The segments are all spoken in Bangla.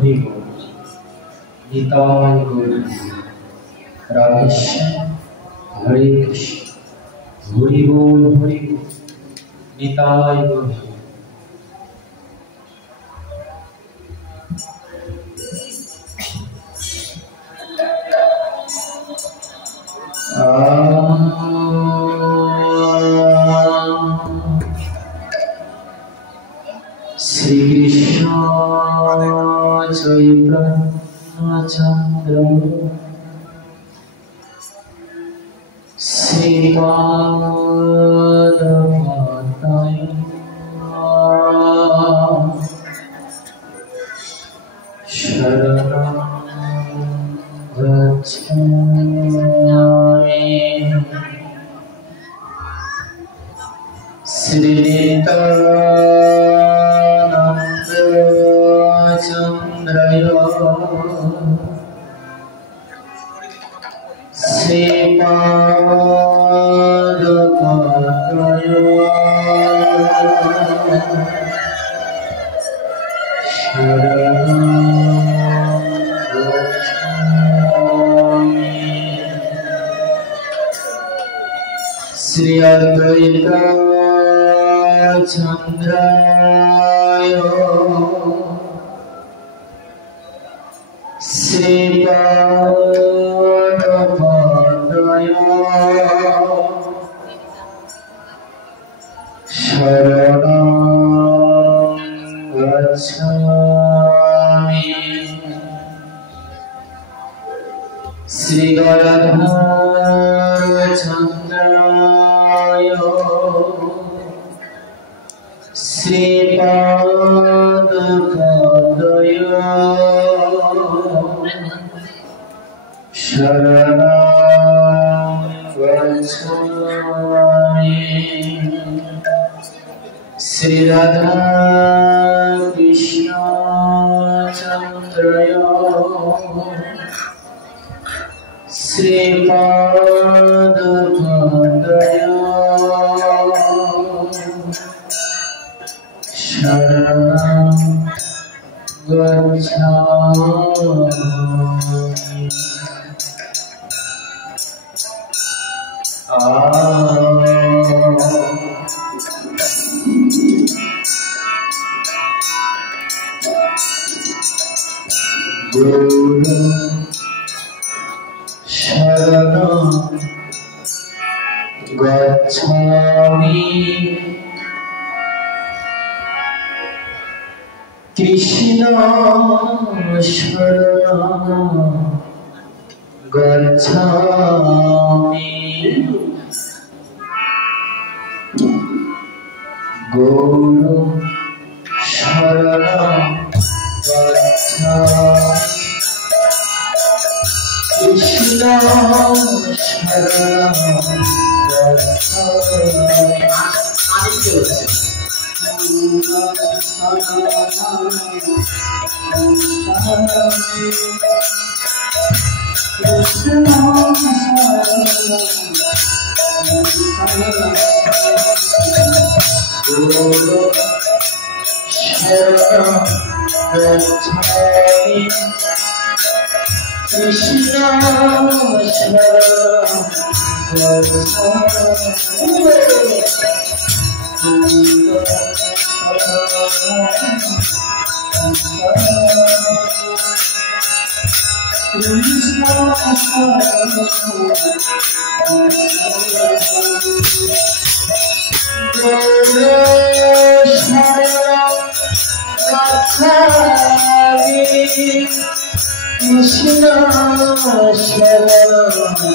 হরি বল নিতাই গৌর রাধে শ্যাম হরে কৃষ্ণ হরি বল নিতাই গৌর শ্রী কৃষ্ণ চৈতন্য চন্দ্র শ্রীপাদ শরণং গচ্ছামি শ্রী নিত্যানন্দ চন্দ্রয় শ্রীপাদ শ্রী অদ্বৈত চন্দ্রায় শ্রীপাদপদ্ময় শরণং গচ্ছামি শ্রী গদাধর চন্দ্রায় শ্রীপাদপদ্ময় শরণং গচ্ছামি শ্রী রাধা কৃষ্ণ চন্দ্রয় শ্রীপাদপদ্ময় শরণং গচ্ছামি গুরু শরণং গচ্ছামি কৃষ্ণ শরণং গচ্ছামি গৌর শরণং গচ্ছামি কৃষ্ণ শরণং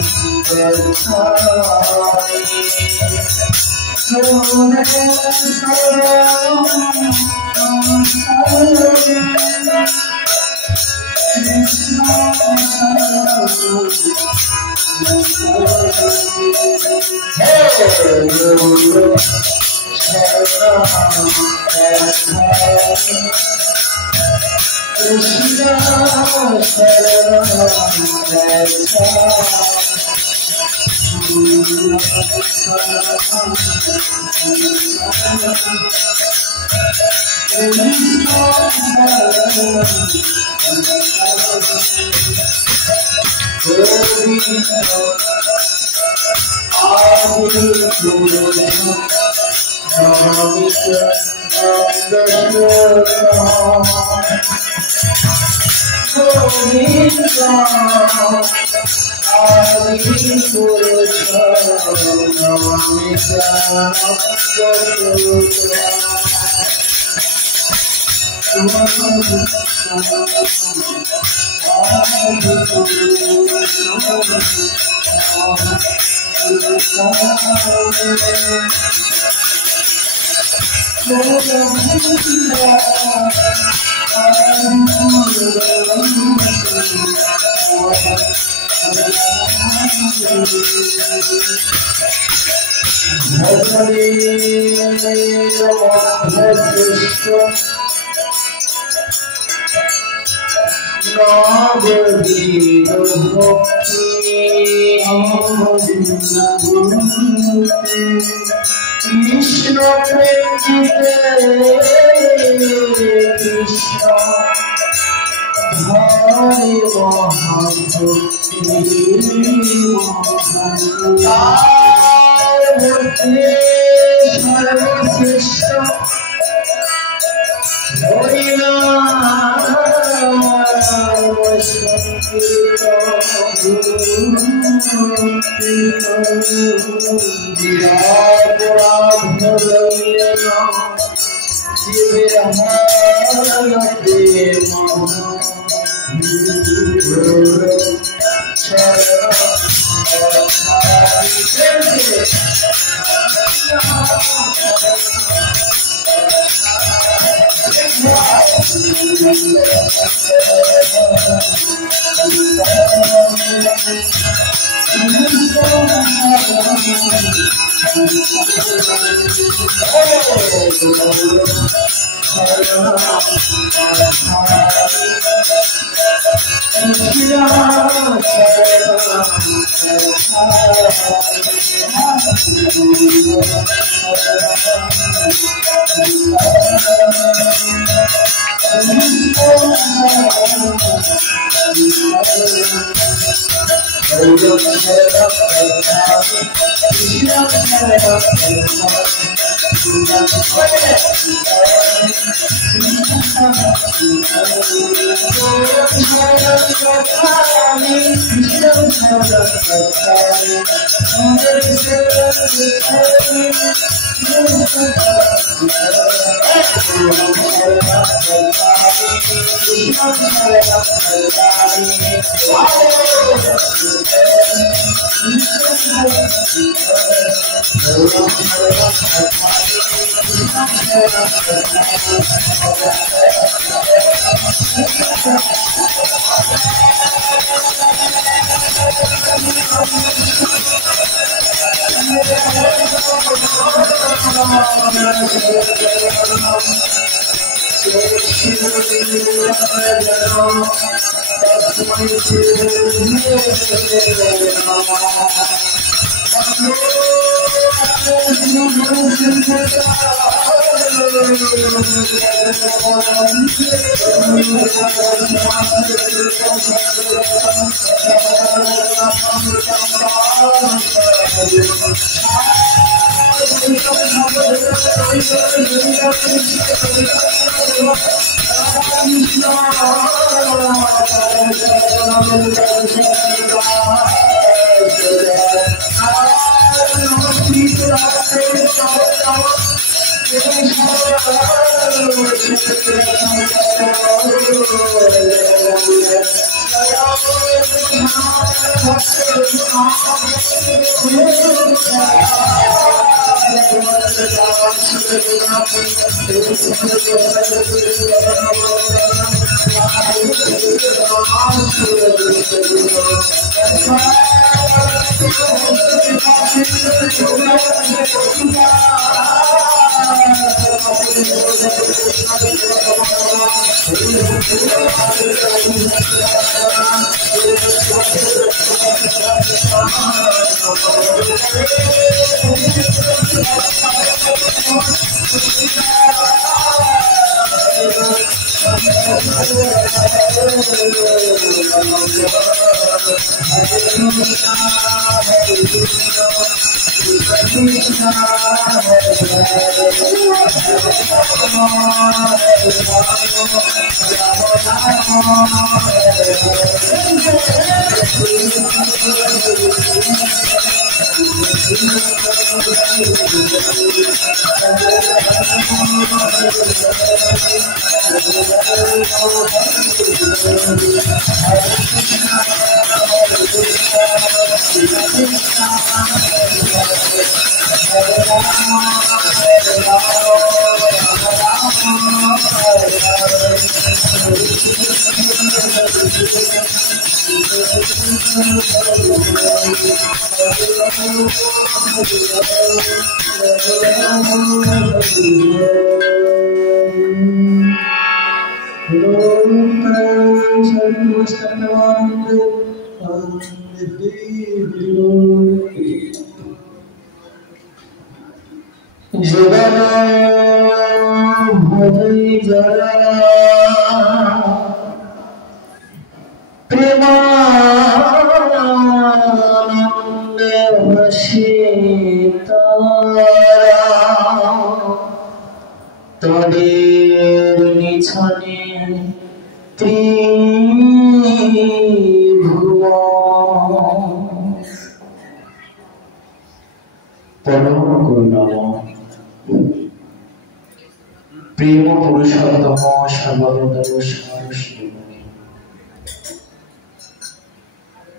প্রেম পুরুষোত্তম সর্বদর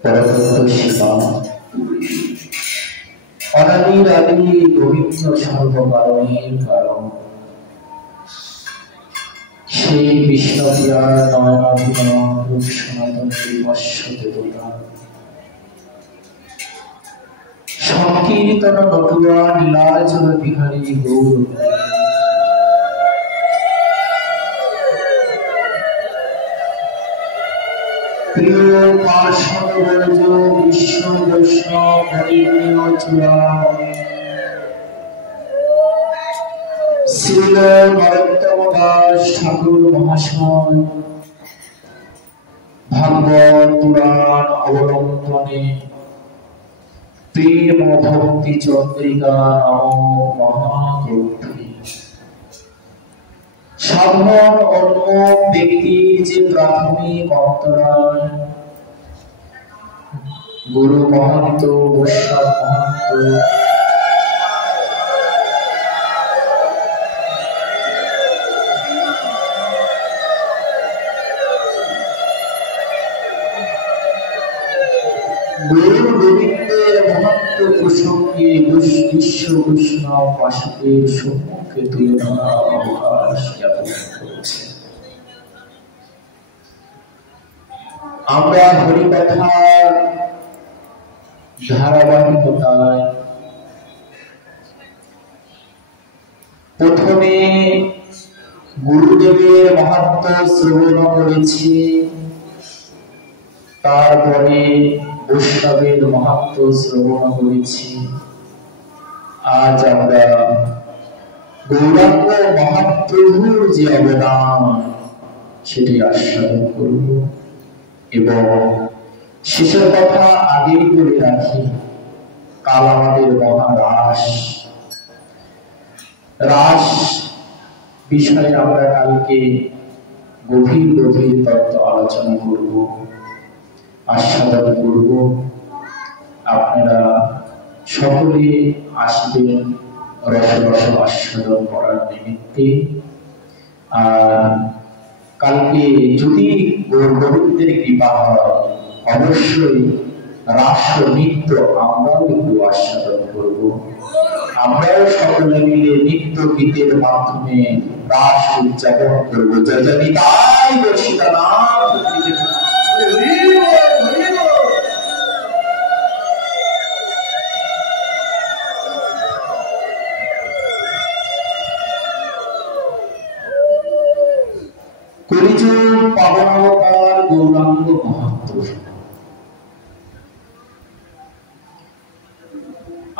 পরতত্ত্ব শিবা অনাদির আদি গোবিন্দ সর্বকারণের কারণ সেই বিষ্ণুপ্রিয়ার নয়নাভিনয় রূপ সনাতন বিমর্ষ দেবতা সংকীর্তন নটুয়া নীলাচল বিহারী গৌর প্রিয় পার্শ্বদ বর্জ বিশ্ব বৈষ্ণব হরিণীয় চূড়ামণি শ্রীল নরোত্তম দাস ঠাকুর মহাশয় ভাগবত পুরাণ অবলম্বনে প্রেম ও ভক্তি চন্দ্রিকা নাম মহাগ্রন্থে সাধারণ অন্য ব্যক্তির যে প্রাথমিক অন্তরায় গুরু মহান্ত বৈষ্ণব মহান্ত গুরু গোবিন্দের মহাত্ম প্রসঙ্গে বিশ্ব বৈষ্ণব বাসুদের সম্মুখে তুলে ধরা অবকাশ জ্ঞাপন করেছে। আমরা হরিকথার ধারাবাহিকতায় প্রথমে গুরুদেবের মাহাত্ম্য শ্রবণ করেছি, তারপরে বৈষ্ণবের মাহাত্ম্য শ্রবণ করেছি। আজ আমরা গৌরাঙ্গ মহাপ্রভুর যে অবদান সেটি আস্বাদন করব এবং শেষের কথা আগেই বলে রাখি, কাল আমাদের মহারাস বিষয়ে আমরা কালকে গভীর তত্ত্ব আলোচনা করব, আস্বাদন করব। আপনারা সকলে আসবেন রস আস্বাদন করার নিমিত্তে। আর কালকে যদি গোবিন্দের কৃপা হয় অবশ্যই রাস নৃত্য আমরাও একটু আস্বাদন করব। আমরাও সকলে মিলে নৃত্য গীতের মাধ্যমে রাস উদযাপন করব। জয় জয় নিতাই গৌর সীতানাথ। কলিযুগ পাবনাবতার গৌরাঙ্গ মহাপ্রভু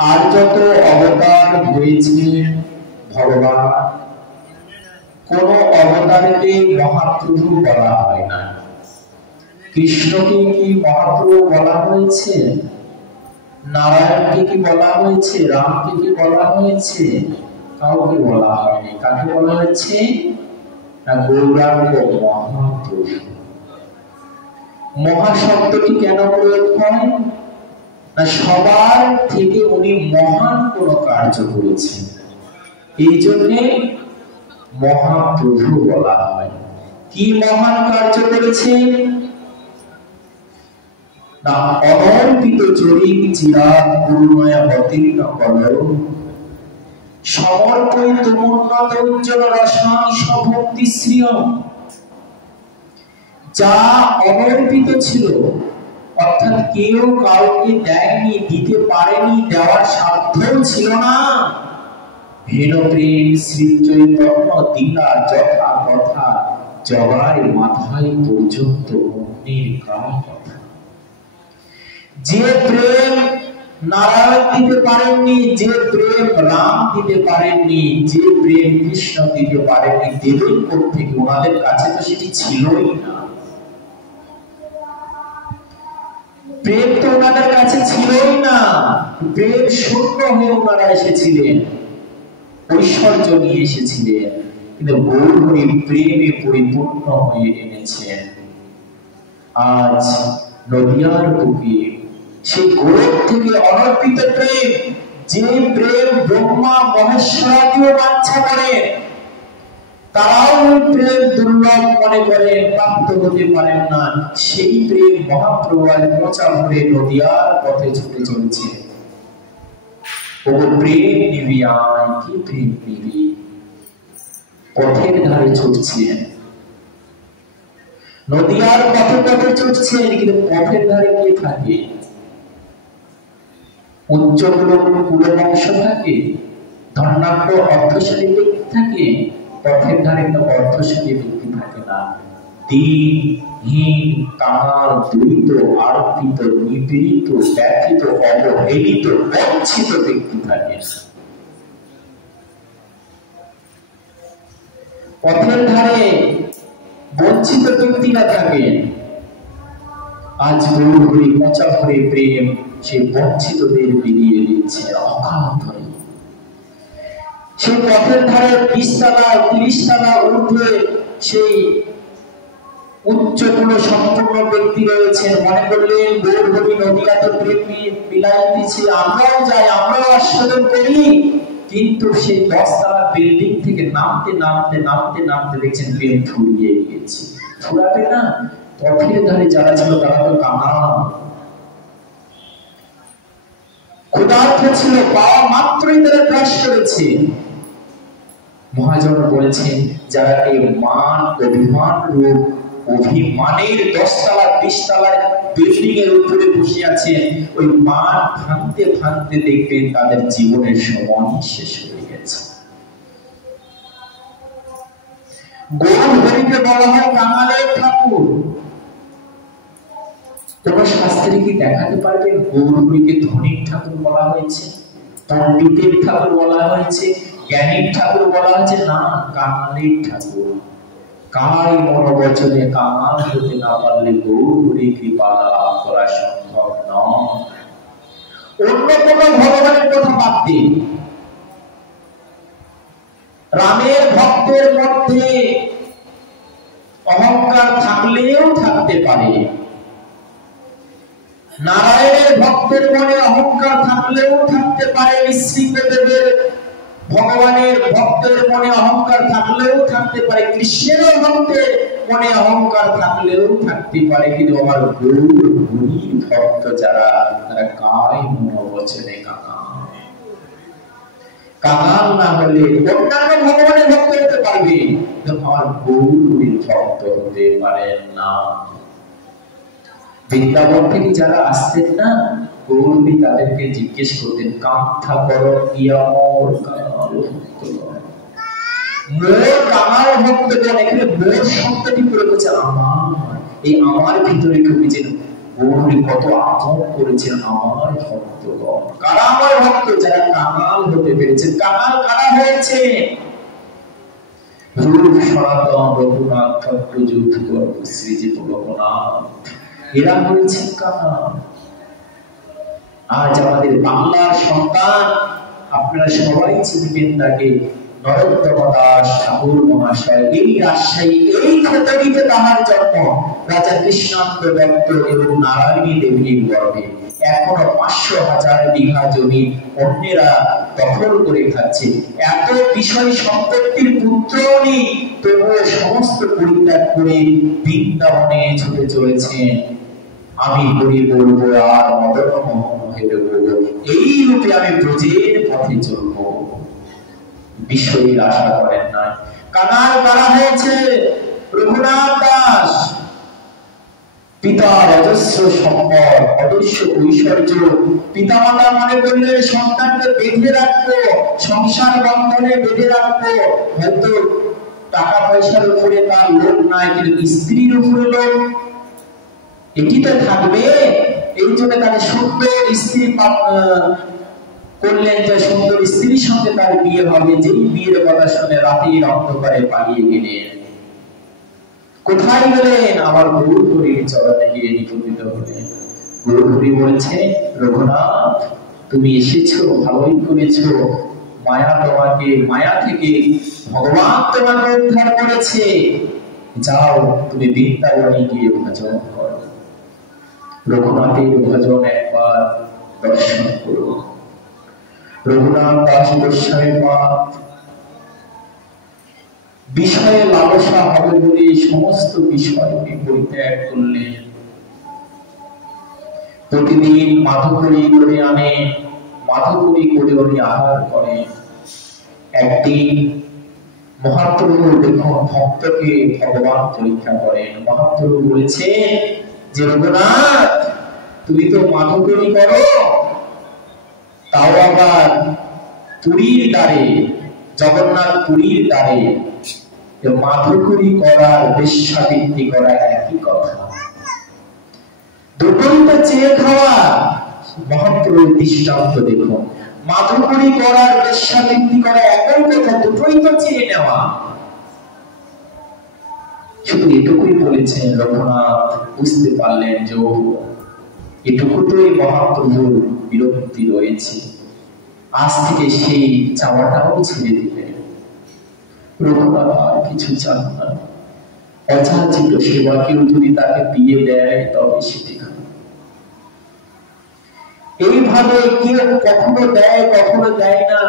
আর যত অবতার হয়েছে ভগবান কোন অবতারকে মহাপ্রভু বলা হয় না। কৃষ্ণকে কি মহাপ্রভু বলা হয়েছে? নারায়ণকে কি বলা হয়েছে? রামকে কি বলা হয়েছে? কাউকে বলা হয়নি। কাকে বলা হয়েছে? না, গৌরাঙ্গ মহাপ্রভু। মহা শব্দটি কেন প্রয়োগ হয়? না, সবার থেকে উনি মহান কোন কার্য করেছেন, এই জন্যে মহাপ্রভু বলা হয়। কি মহান কার্য করেছেন? না, অনর্পিত চরিত চিরাগ করুণায় অবতীর্ণ করো, সমর্পিত উন্নত উজ্জ্বল রসাংশ ভক্তি শ্রিয়। যা অনর্পিত ছিল, অর্থাৎ কেউ কাউকে দেয়নি, দিতে পারেনি, দেওয়ার সাধ্যও ছিল না, হেন প্রেম শ্রী চৈতন্য দিলা যথা কথা, জগায় মাথায় পর্যন্ত অন্যের কার কথা। যে প্রেম নারায়ণ দিতে পারেননি, যে প্রেম রাম দিতে পারেননি, যে প্রেম কৃষ্ণ দিতে পারেননি, দেবেন কোত্থেকে? ওনাদের কাছে তো সেটি ছিলই না। প্রেম তো ওনাদের কাছে ছিলই না। প্রেম শূন্য হয়ে ওনারা এসেছিলেন, ঐশ্বর্য নিয়ে এসেছিলেন, কিন্তু গৌরী প্রেমে পরিপূর্ণ হয়ে এনেছেন। আজ নদিয়ার বুকে সেই গৌরব থেকে অনর্পিত প্রেম, যে প্রেম ব্রহ্মা মহেশ্বরাদিও বাঞ্ছা করেন, তারাও ওই প্রেম দুর্লভ মনে করেন, প্রাপ্ত হতে পারেন না, সেই প্রেম মহাপ্রভু আজ মোচা ভরে নদিয়ার পথে ছুটে চলেছে। ও প্রেম নিবি আয়, কি প্রেম নিবি? পথের ধারে ছুটছেন, নদিয়ার পথে পথে ছুটছেন, কিন্তু পথের ধারে কে থাকে? উচ্চ কুলবংশ থাকে, ধনাঢ্য অর্থশালী ব্যক্তি থাকে। পথের ধারে একটা অর্থশালী ব্যক্তি থাকে না। দিনহীন, কাঙাল, দরিদ্র, আর্পিত, নিপীড়িত, ব্যথিত, অবহেলিত, বঞ্চিত ব্যক্তি থাকে। পথের ধারে বঞ্চিত ব্যক্তিরা থাকেন। আজ গৌরহরি মোচা ভরে প্রেম সেই বঞ্চিতদের বিলিয়ে দিচ্ছে অকাল ধরে। সেই পথের ধারে 20 তলা 30 তলা ঊর্ধ্বে সেই উচ্চ গুণ সম্পূর্ণ ব্যক্তি রয়েছেন। মনে করলেন গৌরহরি নদিয়াতে প্রেম বিলাই দিচ্ছে, আমরাও যাই, আমরাও আস্বাদন করি। কিন্তু সেই 10 তলা বিল্ডিং থেকে নামতে নামতে নামতে নামতে দেখছেন প্রেম ফুরিয়ে গিয়েছে। ফুরাবে না? পথের ধারে যারা ছিল তারা তো কাঙাল, ক্ষুধার্ত ছিল, পাওয়া মাত্রই তারা গ্রাস করেছে। মহাজন বলেছেন, যারা এই মান অভিমান রূপ অভিমানের 10 তলা 20 তলার বিল্ডিং এর উপরে বসে আছেন, ওই মান ভাঙতে ভাঙতে দেখবেন তাদের জীবনের সময় শেষ হয়ে গেছে। গৌরহরিকে বলা হয় কাঙালের ঠাকুর। তোমার শাস্ত্রে কি দেখাতে পারবেন গৌরহরিকে ধনীর ঠাকুর বলা হয়েছে, পণ্ডিতের ঠাকুর বলা হয়েছে, জ্ঞানীর ঠাকুর বলা হয়েছে? না, কাঙালের ঠাকুর। কাই মনোবচনে কাঙাল হতে না পারলে গৌরহরি কৃপা লাভ করা সম্ভব নয়। অন্য কোন ভগবানের কথা বাদ দিন, রামের ভক্তের মধ্যে অহংকার থাকলেও থাকতে পারে, নারায়ণের ভক্তের মনে অহংকার থাকলেও থাকতে পারে, নৃসিংহদেবের ভগবানের ভক্তের মনে অহংকার থাকলেও থাকতে পারে, কৃষ্ণের ভক্তের মনে অহংকার থাকলেও থাকতে পারে। কিন্তু আমার গৌরহরির ভক্ত যারা, তারা কায় মনোবচনে কাঙাল। কাঙাল না হলে অন্যান্য ভগবানের ভক্ত হতে পারবে, কিন্তু আমার গৌরহরির ভক্ত হতে পারেন না। বৃন্দাবন থেকে যারা আসতেন না, গৌরহরি তাদেরকে জিজ্ঞেস করতেন, কান্থা করো ইয়ামর কাঙাল ভক্তগণ। মোর কাঙাল ভক্তগণ, এখানে মোর শব্দটি প্রয়োগ হচ্ছে আমার। এই আমার ভিতরে ঢুকেছেন গৌরহরি, কত আপন করেছেন আমার ভক্তগণ। কারা আমার ভক্ত? যারা কাঙাল হতে পেরেছেন। কাঙাল কারা হয়েছে? রূপ সনাতন রঘুনাথ চক্রযুদ্ধ শ্রীজিত লোকনাথ, এরা হয়েছেন কারা? আজ আমাদের বাংলার সন্তান, আপনারা সবাই চিনবেন তাকে, নরোত্তম দাস ঠাকুর মহাশয়। এই রাজশাহী, এই ক্ষেত্রে তাহার জন্ম, রাজা কৃষ্ণানন্দ দত্ত এবং নারায়ণী দেবীর গর্ভে। এখনো 500,000 বিঘা জমি অন্যেরা দখল করে খাচ্ছে। এত বিষয় সম্পত্তির পুত্র উনি, তবুও সমস্ত পরিত্যাগ করে বৃন্দাবনে ছুটে চলেছেন। আমি হরি বলবো আর মদন মোহন হয়ে বলবো, এই রূপে আমি ব্রজের পথে চলবো। বিষয়ের আশা করেন না। কানার কারা হয়েছে? রঘুনাথ দাস। পিতার অজস্র সম্পদ, অজস্র ঐশ্বর্য, পিতামাতা মনে করলেন সন্তানকে বেঁধে রাখবো, সংসার বন্ধনে বেঁধে রাখবো। হয়তো টাকা পয়সার উপরে তার লোভ নাই, কিন্তু স্ত্রীর উপরে লোভ, এটি তো থাকবে। এই জন্য তাকে সুন্দর স্ত্রী করলেন, যে সুন্দর স্ত্রীর সঙ্গে তার বিয়ে হবে। যেই বিয়ের কথা শুনে রাতের অন্ধকারে পালিয়ে গেলেন। কোথায় গেলেন? আমার গৌরহরির চরণে গিয়ে নিপতিত হলেন। গৌরহরি বলছে, রঘুনাথ তুমি এসেছো, ভালোই করেছো। মায়া তোমাকে, মায়া থেকে ভগবান তোমাকে উদ্ধার করেছে। যাও তুমি বৃন্দাবনে গিয়ে ভজন করো। রঘুনাথের ভজন একবার দর্শন করো। রঘুনাথ দাস গোস্বামী পাদ বিষয়ে লালসা হবে বলে সমস্ত বিষয়কে পরিত্যাগ করলেন। প্রতিদিন মাধুকরী করে আনে, মাধুকরী করে উনি আহার করেন। একদিন মহাপ্রভু দেখুন ভক্তকে ভগবান পরীক্ষা করেন। মহাপ্রভু বলেছেন যে রঘুনাথ তুমি তো মাধুকরী করো, তাও আবার পুরীর দ্বারে, জগন্নাথ পুরীর দ্বারে। মাধুকরী করার বেশ্যাবৃত্তি করা একই কথা, দুটোই তো চেয়ে খাওয়া। মহাপ্রভুর দৃষ্টান্ত দেখুন, মাধুকরী করার বেশ্যাবৃত্তি করা একই কথা, দুটোই তো চেয়ে নেওয়া। শুধু এটুকুই বলেছেন রঘুনাথ, বুঝতে পারলেন যে এটুকুতেই মহাপ্রভুর বিরক্তি রয়েছে। আজ থেকে সেই চাওয়াটাও ছেড়ে দিলেন। রঘুনাথ আর কিছু চান না, অযাচিত সেবা কেউ যদি তাকে দিয়ে দেয় তবে সেটি খান। এইভাবে কেউ কখনো দেয় কখনো দেয় না,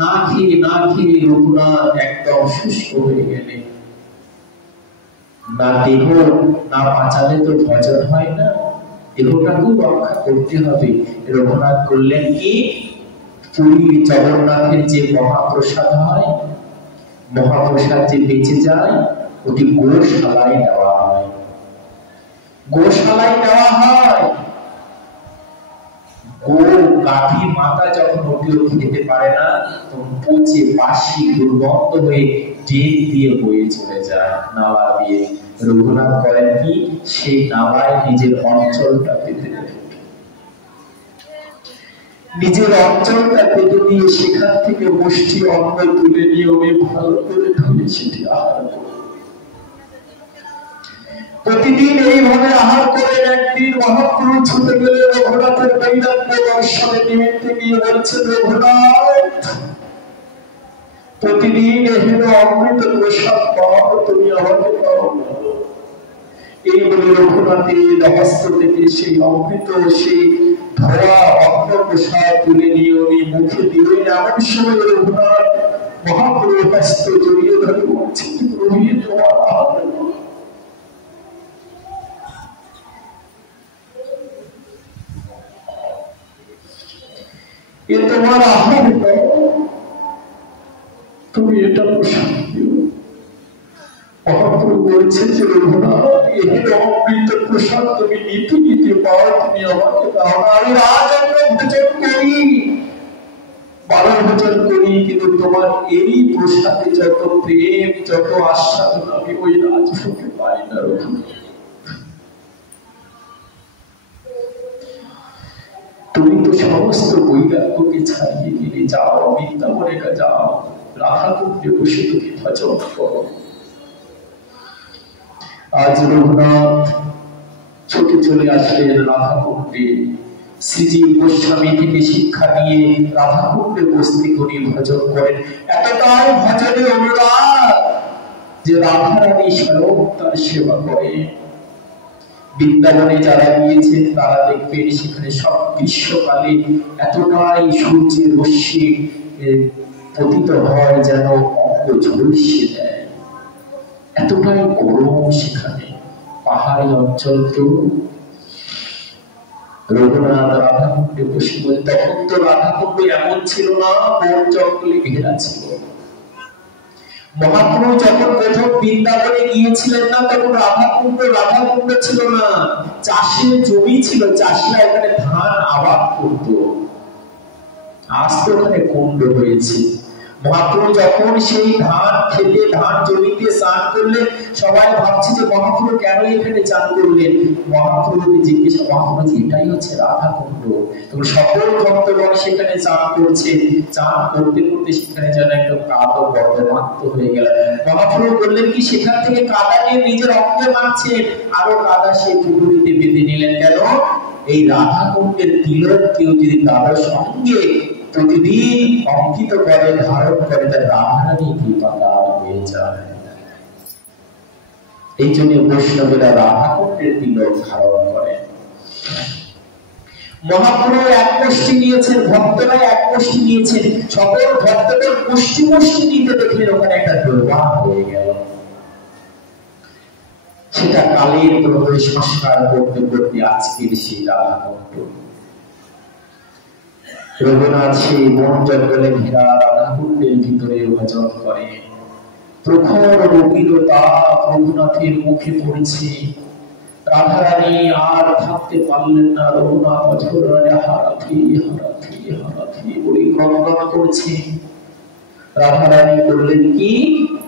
না খেয়ে না খেয়ে রঘুনাথ একদম শুষ্ক হয়ে গেলেন। না দেহ না বাঁচালে তো ভজন হয় না, দেহটাকেও রক্ষা করতে হবে। রঘুনাথ করলেন কি, পুরীর জগন্নাথের যে মহাপ্রসাদ হয়, মহাপ্রসাদ যে বেঁচে যায়, ওটি গোশালায় দেওয়া হয়। গোশালায় দেওয়া হয়। গো গাভী মাতা যখন ওটিও খেতে পারে না, তখন পচে বাসি দুর্গন্ধ হয়ে ড্রেন দিয়ে বয়ে চলে যায়, নালা দিয়ে। রঘুনাথ করেন কি, সেই নালায় নিজের অঞ্চলটা পেতে দেন। নিজের অঞ্চলটা পেতে দিয়ে সেখান থেকে মুষ্টি অন্ন তুলে নিয়ে উনি ভালো করে ধরে সেটি আহার করেন। প্রতিদিন এইভাবে আহার করেন। একদিন মহাপ্রভু ছুটে গেলে রঘুনাথের বৈরাগ্য দর্শনে নিমিত্তে গিয়ে বলছেন, রঘুনাথ প্রতিদিন এহেন অমৃত প্রসাদ পাও, তুমি আমাকে পাও। এই বলে রঘুনাথের হস্ত থেকে সেই অমৃত, সেই ধরা অন্ন প্রসাদ তুলে নিয়ে উনি মুখে দিলেন। এমন সময় রঘুনাথ মহাপ্রভু হস্ত জড়িয়ে ধরে বলছেন, প্রভু তোমার আহার, এ তোমার আহার, তুমি এটা প্রসাদ দিও। মহাপ্রভু বলছে যে রঘুনাথ এই অমৃত প্রসাদ তুমি নিতে নিতে পাও, তুমি আমাকে দাও না। আমি আজ আমরা ভোজন করি, বারো ভোজন করি, কিন্তু তোমার এই প্রসাদে যত প্রেম, যত আস্বাদন আমি ওই রাজভোগে পাই না। রঘুনাথ তুমি তো সমস্ত বৈরাগ্যকে ছাড়িয়ে গেলে, যাও বৃন্দাবনে যাও, রাধাকুণ্ডে বসে তুমি ভজন করো। আজ রঘুনাথ ছুটে চলে আসলেন রাধাকুণ্ডে। শ্রীজীব গোস্বামী থেকে শিক্ষা নিয়ে রাধাকুণ্ডে বসতে করে ভজন করেন। এতটাই ভজনে অনুরাগ যে রাধারানী স্বয়ং তার সেবা করে। বৃন্দাবনে যারা গিয়েছেন তারা দেখবেন সেখানে সব গ্রীষ্মকালে এতটাই সূর্যের রশ্মি পতিত হয় যেন অঙ্গ ঝলসে দেয়, এতটাই গরম সেখানে। পাহাড়ি অঞ্চল তো। রঘুনাথ রাধাকুণ্ডে বসে বলে, তখন তো রাধাকুণ্ড এমন ছিল না, বন জঙ্গলে ঘেরা ছিল। মহাপ্রভু যখন প্রথম বৃন্দাবনে গিয়েছিলেন না, তখন রাধাকুণ্ড ছিল না, চাষের জমি ছিল, চাষিরা এখানে ধান আবাদ করত। আজ তো ওখানে কুণ্ড হয়েছে। মহাপ্রভু যখন সেই ধান খেতে, ধান জমিতে স্নান করলেন, সবাই ভাবছে যে মহাপ্রভু কেন এখানে চান করলেন। মহাপ্রভুকে জিজ্ঞাসা, মহাপ্রভু এটাই হচ্ছে রাধাকুণ্ড। তখন সকল ভক্তগণ সেখানে চান করছে। চান করতে করতে সেখানে যেন একটা কাদা বর্ধমাক্ত হয়ে গেল। মহাপ্রভু বললেন কি, সেখান থেকে কাদা নিয়ে নিজের অঙ্গে মাখছেন, আরো কাদা সেই পুকুরিতে বেঁধে নিলেন। কেন? এই রাধাকুণ্ডের তিলক কেউ যদি তার সঙ্গে প্রতিদিন অঙ্কিত করে, ধারণ করে, তার রাধারানী কৃপাদার হয়ে যায়। এই জন্য বৈষ্ণবেরা রাধাকুণ্ডের তিলক ধারণ করে। মহাপ্রভু এক গোষ্ঠী নিয়েছেন, ভক্তরা এক গোষ্ঠী নিয়েছেন। সকল ভক্তদের গোষ্ঠী নিতে দেখলেন ওখানে একটা দরবার হয়ে গেল। সেটা কালের প্রভাবে সংস্কার করতে করতে আজকের সেই রাধাকুণ্ড। রঘুনাথ সেই বন জঙ্গলে ঘেরা রাধাকুণ্ডের ভিতরে ভজন করে। প্রখর রবির তাপ রঘুনাথের মুখে পড়েছে। রাধারানী আর থাকতে পারলেন না। রঘুনাথ অঝরে হারাথি হারাথি হারাথি বলে ক্রন্দন করছে। রাধারানী বললেন কি,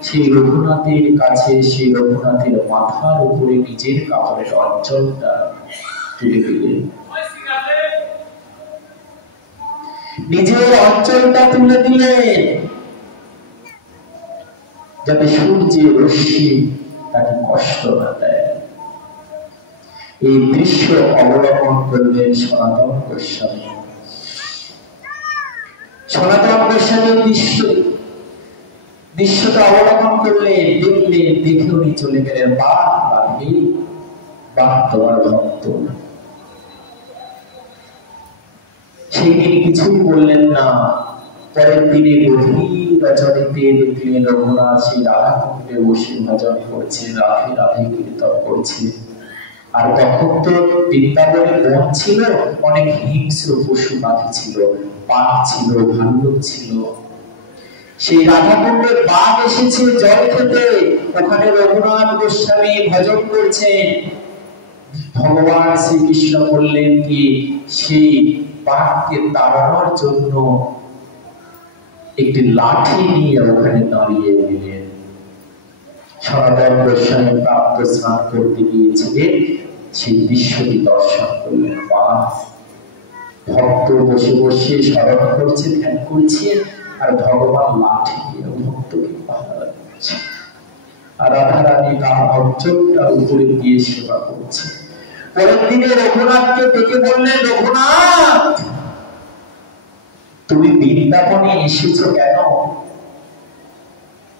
সেই রঘুনাথের কাছে, সেই রঘুনাথের মাথার উপরে নিজের কাপড়ের অঞ্চলটা তুলে দিলেন। নিজের অঞ্চলটা তুলে দিলেন যাতে সূর্যের রশ্মি তাকে কষ্ট না দেয়। এই দৃশ্য অবলোকন করলেন সনাতন গোস্বামী। সনাতন গোস্বামী দৃশ্যটা অবলোকন করলেন, দেখলেন, দেখে উনি চলে গেলেন। বাহ বাঘে, বাহ তোমার ভক্ত। সেই দিন কিছুই বললেন না। পরের দিনে গভীর রজনীতে দেখলেন রঘুনাথ সেই রাধাকুণ্ডে বসে ভজন করছেন, রাধে রাধে কীর্তন করছেন। আর তখন তো বৃন্দাবনে বন ছিল, অনেক হিংস্র পশু পাখি ছিল, বাঘ ছিল, ভাল্লুক ছিল। সেই রাধাকুণ্ডে বাঘ এসেছে জল খেতে, ওখানে রঘুনাথ গোস্বামী ভজন করছেন। ভগবান শ্রীকৃষ্ণ বললেন কি, সেই বাঘকে তাড়ানোর জন্য একটি লাঠি নিয়ে ওখানে দাঁড়িয়ে গেলেন। সনাতন গোস্বামী প্রাপ্ত স্নান করতে গিয়েছিলেন, সেই দৃশ্যটি দর্শন করলেন। ভক্ত বসে বসে স্মরণ করছে, ধ্যান করছে, আর ভগবান লাঠি দিয়ে ভক্তকে পাহারা দিচ্ছে। আর রাধারানী তার অঞ্চলটার উপরে দিয়ে সেবা করছে। পরের দিনে রঘুনাথকে ডেকে বললেন, রঘুনাথ তুমি বৃন্দাবনে এসেছো কেন?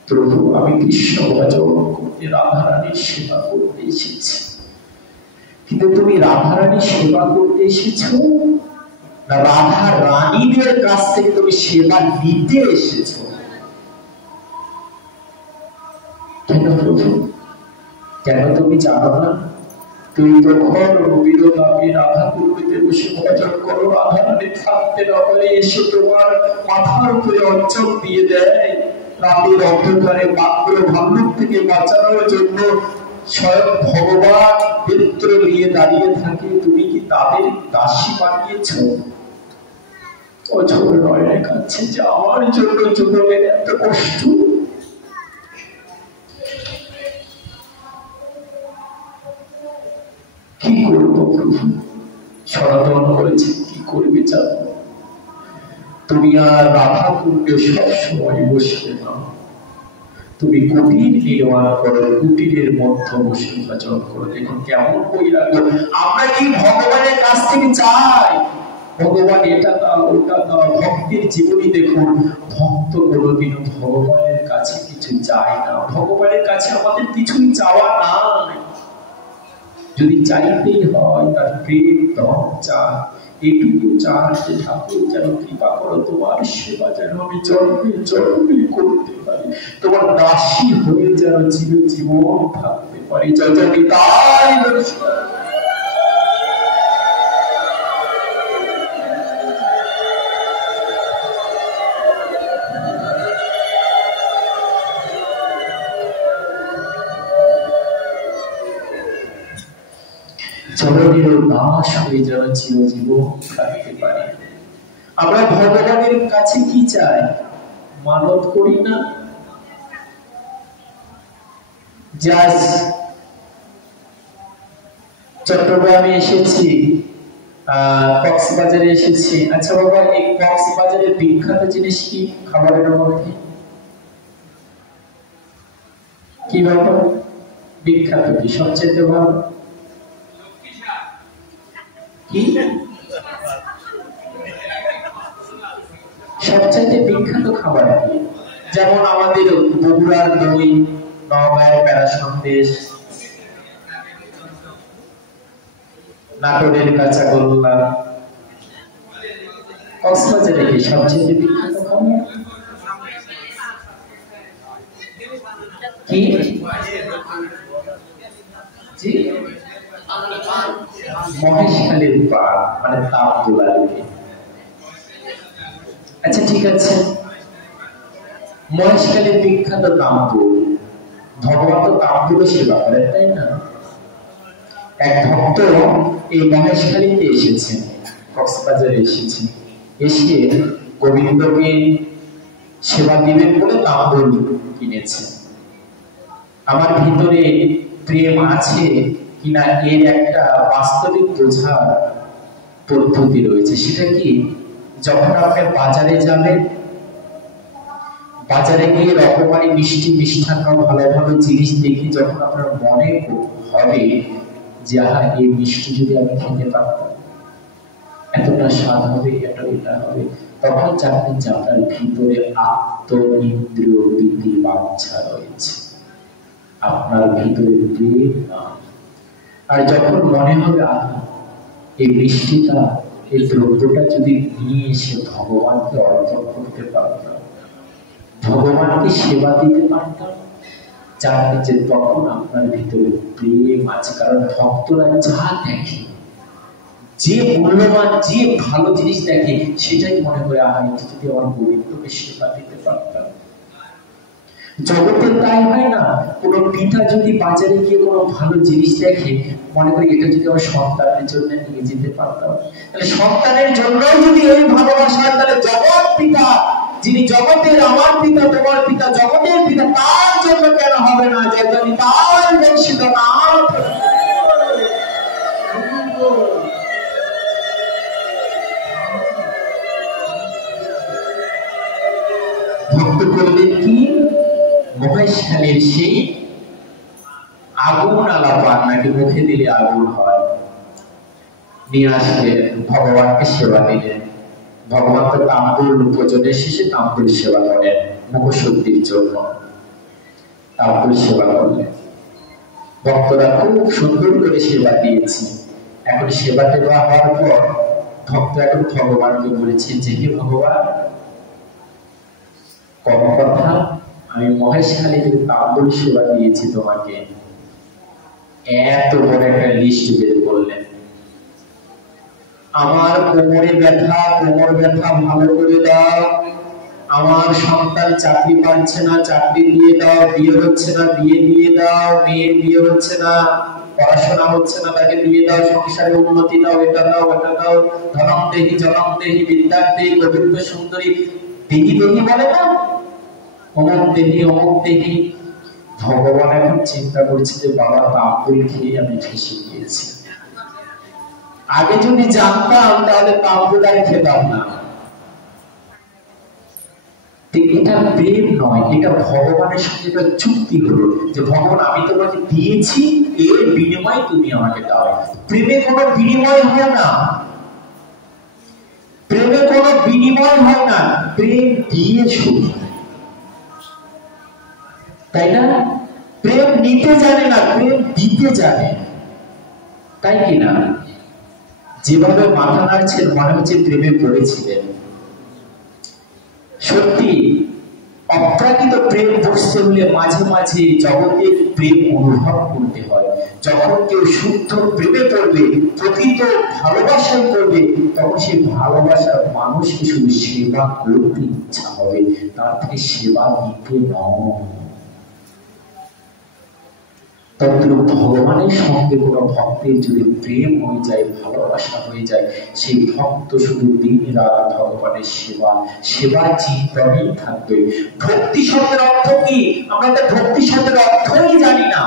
প্রভু আমি কৃষ্ণ ভজন করতে, রাধারানীর সেবা করতে এসেছি। কিন্তু তুমি রাধারানীর সেবা করতে এসেছো না রাধা রানীদের কাছ থেকে তুমি সেবা নিতে এসেছো? কেন প্রভু, কেন তুমি জানো না? তুমি প্রখর রবির তাপে রাধাকুণ্ডে বসে ভজন করো, রাধারানী থাকতে না পারে এসে তোমার মাথার উপরে অঞ্চল দিয়ে দেয়। রাতের অন্ধকারে বাঘ ভাল্লুক থেকে বাঁচানোর জন্য স্বয়ং ভগবান বেত্র নিয়ে দাঁড়িয়ে থাকে। তুমি কি তাদের দাসী বানিয়েছ? অঝোর নয়নে কাঁদছে যে আমার জন্য যুগলের এত কষ্ট। কি করবো প্রভু? সনাতন বলেছে কি করবে জানো? তুমি আর রাধা কুণ্ডে সবসময় বসবে না, তুমি কুটির নির্মাণ করো, কুটিরের মধ্যে বসে ভজন করো। দেখুন কেমন বৈরাগ্য। আমরা কি ভগবানের কাছ থেকে চাই ভগবান এটা দাও ওটা দাও? ভক্তের জীবনী দেখুন, ভক্ত কোনোদিনও ভগবানের কাছে কিছু চায় না। ভগবানের কাছে আমাদের কিছুই চাওয়া নাই। যদি চাইতেই হয় তার প্রেম দম চায়, এটুকু চান যে ঠাকুর যেন কৃপা করো, তোমার সেবা যেন আমি জন্মে জন্মে করতে পারি, তোমার দাসী হয়ে যেন চিরজীবন থাকতে পারি। জয় জয় নিতাই। চরণের দাস হয়ে যেন চিরজীবন থাকতে পারি। আমরা ভগবানের কাছে কি চাই? মানত করি না? চট্টগ্রামে এসেছি, কক্সবাজারে এসেছি। আচ্ছা বাবা, এই কক্সবাজারের বিখ্যাত জিনিস কি খাবারের মধ্যে? কি বাবা বিখ্যাত? কি সবচেয়ে ভালো? কি সবচাইতে বিখ্যাত খাবার কি? যেমন আমাদের বগুড়ার দই, নওগাঁয়ের প্যারা সন্দেশ, নাটোরের কাঁচাগোল্লা। কক্সবাজারে কি সবচেয়ে বিখ্যাত খাবার কি? জি, মহেশখালীর পান, মানে তাপ তোলা। আচ্ছা ঠিক আছে, মহেশখালীর বিখ্যাত তাম্বুল। ভগবান তো তাম্বুলও সেবা করেন, তাই না? এক ভক্ত এই মহেশখালীতে এসেছেন, কক্সবাজারে এসেছেন, এসে গোবিন্দকে সেবা দিবেন বলে তাম্বুল কিনেছেন। আমার ভিতরে প্রেম আছে কিনা এর একটা বাস্তবিক বোঝার পদ্ধতি রয়েছে। সেটা কি? যখন আপনি বাজারে যাবেন, বাজারে গিয়ে রকমারি মিষ্টি মিষ্টান্ন ভালো ভালো জিনিস দেখি যখন আপনার মনে হবে যে এই মিষ্টি যদি আমি খেতে পারতাম, এতটা স্বাদ হবে, এটা হবে, তখন জানবেন যে আপনার ভিতরে আত্ম ইন্দ্রিয় বৃদ্ধি বাঞ্ছা রয়েছে, আপনার ভিতরে প্রেম না। আর যখন মনে হবে এই মিষ্টিটা, এই দ্রব্যটা যদি নিয়ে এসে ভগবানকে অর্পণ করতে পারতাম, ভগবানকে সেবা দিতে পারতাম, জানবেন যে তখন আপনার ভিতরে প্রেম আছে। কারণ ভক্তরা যা দেখে, যে মূল্যবান, যে ভালো জিনিস দেখে, সেটাই মনে করে এটা যদি আমার গোবিন্দকে সেবা দিতে পারতাম। জগতে তাই হয় না? কোন পিতা যদি বাজারে গিয়ে কোনো ভালো জিনিস দেখে, মনে করি এটা যদি আমার সন্তানের জন্য নিয়ে যেতে পারতাম। তাহলে সন্তানের জন্য যদি এই ভালোবাসা, তাহলে জগৎ পিতা, যিনি জগতের আমার পিতা, তোমার পিতা, জগতের পিতা, তার জন্য কেন হবে না? যদি তার বংশিত নাম ভক্ত করলেন কি? মহেশখালীর সেই আগুন আলা পান, নাকি মুখে দিলে আগুন হয়, নিয়ে আসলেন, ভগবানকে সেবা দিলেন। ভগবান তো তাম্বুল ভোজনের শেষে তাম্বুল সেবা করেন মুখশুদ্ধির জন্য, তাম্বুল সেবা করলেন। ভক্তরা খুব সুন্দর করে সেবা দিয়েছে। এখন সেবা দেওয়া হওয়ার পর ভক্ত এখন ভগবানকে বলেছে যে হে ভগবান, কম কথা, আমি মহেশখালীতে তাম্বুল সেবা দিয়েছি তোমাকে, এত বড় একটা লিস্ট বের করলেন। আমার কোমরে ব্যথা, কোমর ব্যথা ভালো করে দাও, আমার সন্তান চাকরি পাচ্ছে না, চাকরি দিয়ে দাও, বিয়ে হচ্ছে না, বিয়ে দিয়ে দাও, মেয়ের বিয়ে হচ্ছে না, পড়াশোনা হচ্ছে না, তাকে দিয়ে দাও, সংসারে উন্নতি দাও, এটা দাও, ওটা দাও, ধনম দেহি জনম দেহি বিদ্যার দেহি গোবিন্দ সুন্দরী দেহি দেহি বলে না, অমুক দেহি অমুক দেহি। ভগবান এখন চিন্তা করছে যে বাবা তাম্বুল খেয়ে আমি ফেঁসে গিয়েছি, আগে যদি জানতাম তাহলে পাম্পদারে খেতাম না। এটা প্রেম নয়, এটা ভগবানের সঙ্গে একটা চুক্তি হলো যে ভগবান আমি তোমাকে দিয়েছি, এর বিনিময়ে তুমি আমাকে দাও। প্রেমে কোনো বিনিময় হয় না, প্রেমে কোনো বিনিময় হয় না, প্রেম দিয়ে শুরু, তাই না? প্রেম নিতে জানে না, প্রেম দিতে জানে, তাই কিনা? যেভাবে মাথা নাড়ছেন মনে হচ্ছে প্রেমে পড়েছিলেন। সত্যি অপ্রাকৃত প্রেম বুঝতে হলে মাঝে মাঝে জগতের প্রেম অনুভব করতে হয়। যখন কেউ শুদ্ধ প্রেমে পড়বে, প্রকৃত ভালোবাসায় পড়বে, তখন সেই ভালোবাসার মানুষকে শুধু সেবা করতে ইচ্ছা হবে, তার থেকে সেবা নিতে নয়। তদ্রূপ ভগবানের সঙ্গে কোনো ভক্তের যদি প্রেম হয়ে যায়, ভালোবাসা হয়ে যায়, সেই ভক্ত শুধু দিন রাত ভগবানের সেবা চিন্তনেই থাকবে। ভক্তি শব্দের অর্থ কি? আমরা তো ভক্তি শব্দের অর্থই জানি না।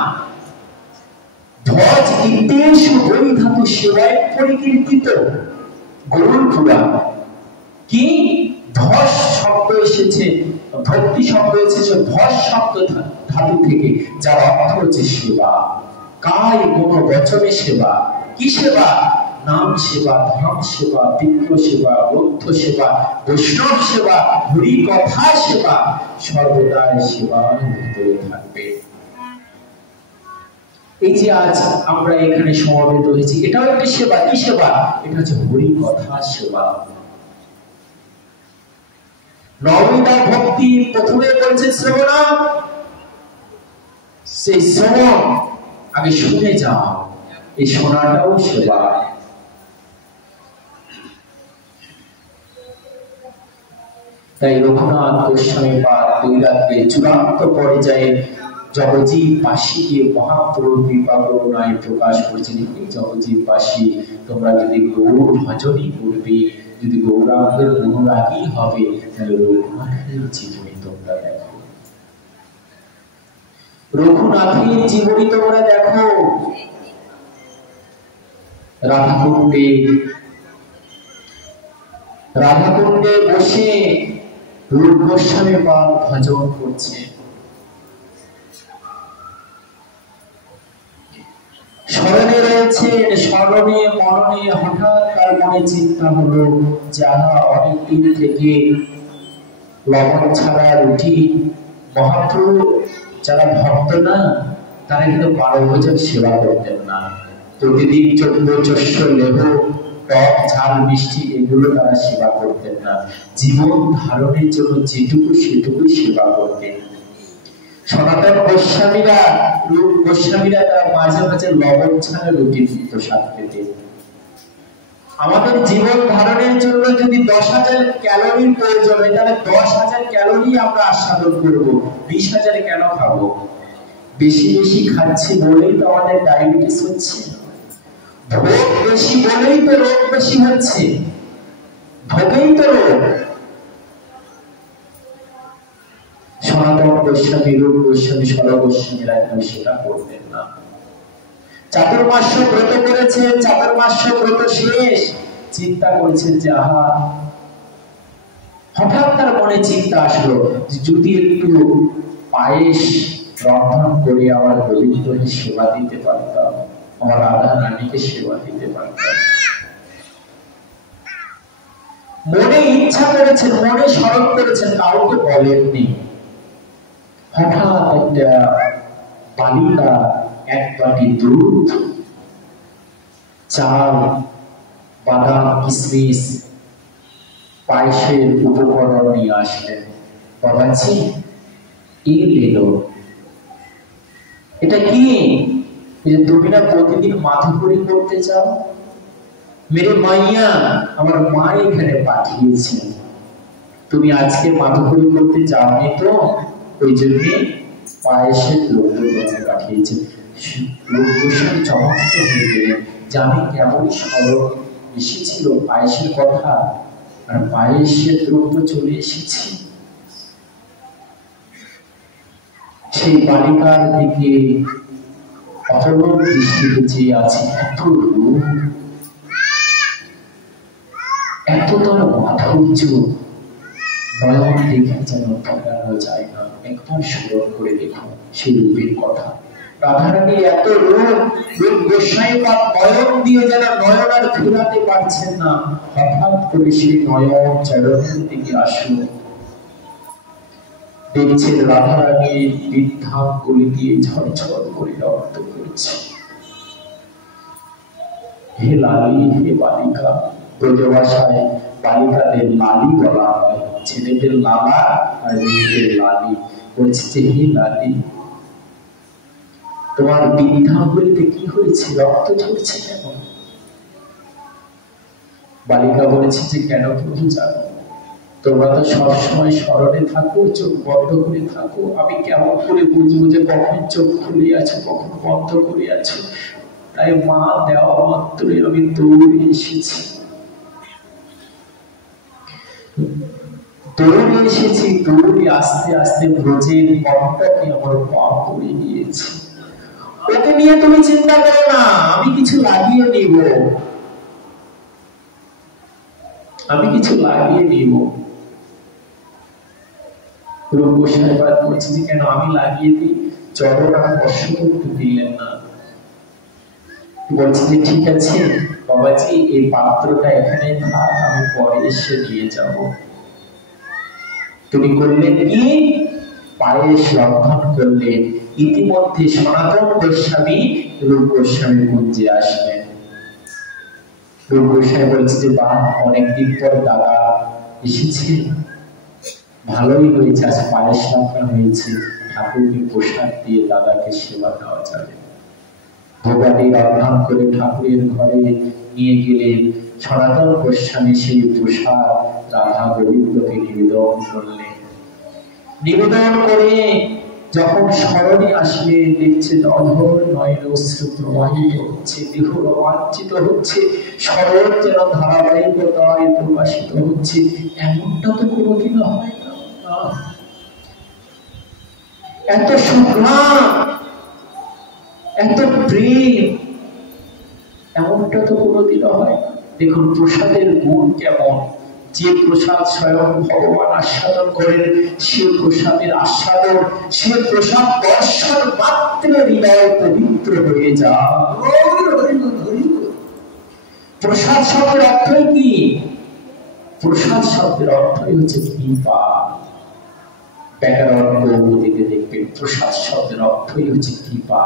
ধ্বজ ইন্দ্রেষু বৈ ধাতু সেবায় পরিকীর্তিত, গরুড় পুরাণ। কি ধ্বজ শব্দ এসেছে, ভক্তি শব্দ এসেছে ধ্বজ শব্দ ধাতু থেকে, যার অর্থ হচ্ছে সেবা। কায় মন বচনে সেবা। কি সেবা? নাম সেবা, ধাম সেবা, বিপ্র সেবা, গ্রন্থ সেবা, বৈষ্ণব সেবা, হরি কথা সেবা, সর্বদাই সেবার ভিতরে থাকবে। এই যে আজ আমরা এখানে সমবেত হয়েছি, এটাও একটা সেবা। কি সেবা? এটা হচ্ছে হরি কথা সেবা। নবমীটা ভক্তি প্রথমে বলছে শ্রবণা, সেই শ্রবণ আগে শুনে যাও, এই শোনাটাও সেবা। তাই রঘুনাথ গোস্বামী পাদ বৈরাগ্যের চূড়ান্ত পর্যায়ে জগজীব বাসীকে মহাপ্রভুর কৃপা করুণায় প্রকাশ করছেন। এই জগজীব বাসী, তোমরা যদি গৌর ভজনই করবে, যদি গৌরাঙ্গের অনুরাগী হবে, তাহলে রঘুনাথের জীবনী তোমরা দেখো, রঘুনাথের জীবনী তোমরা দেখো। রাধাকুণ্ডে বসে রূপ গোস্বামী পাদ ভজন করছে। স্মরণে রয়েছে, স্মরণে মননে হঠাৎ তার মনে চিন্তা হলো, যাহা অনেকদিন থেকে লবণ ছাড়া রুটি, মহাপ্রভু যারা ভক্ত না, তারা কিন্তু 12 ভোজন সেবা করতেন না। প্রতিদিন 14 লেহ, টক ঝাল মিষ্টি এগুলো তারা সেবা করতেন না। জীবন ধারণের জন্য যেটুকু সেটুকুই সেবা করতেন। সনাতন গোস্বামীরা, রূপ গোস্বামীরা তারা মাঝে মাঝে লবণ ছাড়া রুটি প্রসাদ পেতেন। আমাদের জীবন ধারণের জন্য যদি 10,000 ক্যালোরির প্রয়োজন হয়, তাহলে 10,000 ক্যালোরি আমরা আস্বাদন করবো, 20,000 কেন খাবো? বেশি বেশি খাচ্ছি বলেই তো আমাদের ডায়াবেটিস হচ্ছে, ভোগ বেশি বলেই তো রোগ বেশি হচ্ছে, ভোগেই তো রোগ। সনাতন গোস্বামী, রূপ গোস্বামী, সরল গোস্বামীরা সেটা করতেন না। চাতুর্মাস্য ব্রত করেছেন, চাতুর্মাস্য ব্রত শেষ, চিন্তা করেছেন যে আহা, হঠাৎ তার মনে চিন্তা আসলো যদি একটু পায়েস রন্ধন করে আমার গোবিন্দকে সেবা দিতে পারতাম, আমার রাধা রানীকে সেবা দিতে পারতাম। মনে ইচ্ছা করেছেন, মনে স্মরণ করেছেন, কাউকে বলেননি। হঠাৎ একটা বালিকা এক বাটি দুধ, চাল, বাদাম, কিশমিশ, পায়েসের উপকরণ নিয়ে আসলেন। বাবাজি, এলো এটা কি? যে তুমি না প্রতিদিন মাথাপুরি করতে চাও, মেরে মাইয়া, আমার মা এখানে পাঠিয়েছে, তুমি আজকে মাথাপুরি করতে চাওনি তো, ওই জন্য পায়েসের দ্রব্য তোমাকে পাঠিয়েছে। গোস্বামী চমৎকার হয়ে গেলেন, জানি কেমন স্মরণ এসেছিল পায়েসের কথা, আর পায়েসের দ্রব্য চলে এসেছে। সেই বালিকার দিকে অপলক দৃষ্টিতে চেয়ে আছে, এত রূপ, এতটার মাধুর্য নয়ন দেখে যেন ফেরানো যায় না। একবার স্মরণ করে দেখুন সেই রূপের কথা। রাধারানী এত রূপ গোসাইপাদ নয়ন দিয়ে যেন নয়ন আর ফেরাতে পারছেন না। হঠাৎ করে সেই নয়ন চরণের দিকে আসলো, দেখছেন রাধারানী বৃদ্ধাঙ্গুলি দিয়ে ঝরঝর করে রক্ত করছে। হে লালি, হে বালিকা, ব্রজভাষায় বালিকাদের লালি বলা হয়, ছেলেদের লালা আর মেয়েদের লালি। বলছে যে হে লালি, তোমার বৃদ্ধাঙ্গুলিতে কি হয়েছে, রক্ত ঝরছে কেন? বালিকা বলেছে যে কেন প্রভু জানো, তোমরা তো সবসময় স্মরণে থাকো, চোখ বন্ধ করে থাকো, আমি কেমন করে বুঝবো যে কখন চোখ খুলে আছো কখন বন্ধ করে আছো? তাই মা দেওয়া মাত্রই আমি দৌড়ে এসেছি, দৌড়ে আস্তে আস্তে ব্রজের পথটাকে আমার পা করে নিয়েছি। ওকে নিয়ে তুমি চিন্তা করো না, আমি কিছু লাগিয়ে নিব, আমি কিছু লাগিয়ে নিব। গোসাইপাদ বলছে যে কেন, আমি লাগিয়ে দিই? চরণ আর স্পর্শ করতে দিলেন না। বলছে যে ঠিক আছে বাবাজি, এই পাত্রটা এখানে থাক, আমি পরে এসে দিয়ে যাব। তুমি করলেন কি? পায়েস রন্ধন করলেন। ইতিমধ্যে সনাতন গোস্বামী রূপ গোস্বামী কুঞ্জে আসলেন। রূপ গোস্বামী বলছে যে বাহ, অনেকদিন পর দাদা এসেছে, ভালোই হয়েছে, আজ পায়েস রান্না হয়েছে, ঠাকুরকে প্রসাদ দিয়ে দাদাকে সেবা দেওয়া যাবে। ভোগাদি রন্ধন করে ঠাকুরের ঘরে নিয়ে গেলেন। সনাতন গোস্বামী সেই প্রসাদ রাধা গোবিন্দকে নিবেদন করলেন। নিবেদন করে যখন স্মরণে আসলে দেখছেন অধর নয়ন অশ্রু প্রবাহিত হচ্ছে, দেহ রোমাঞ্চিত হচ্ছে, স্মরণ যেন ধারাবাহিকতায় প্রকাশিত হচ্ছে। এমনটা তো কোনোদিনও হয় না। এত সুগ্রাম, এত প্রেম, এমনটা তো কোনোদিনও হয় না। দেখুন প্রসাদের গুণ কেমন। যে প্রসাদ স্বয়ং ভগবান আস্বাদন করেন, সে প্রসাদের আস্বাদন, সে প্রসাদ দর্শন মাত্র হৃদয় পবিত্র হয়ে যায়। প্রসাদ শব্দের অর্থই কি? প্রসাদ শব্দের অর্থই হচ্ছে কৃপা। ব্যাকরণ কৌমুদীতে দেখবেন প্রসাদ শব্দের অর্থই হচ্ছে কৃপা।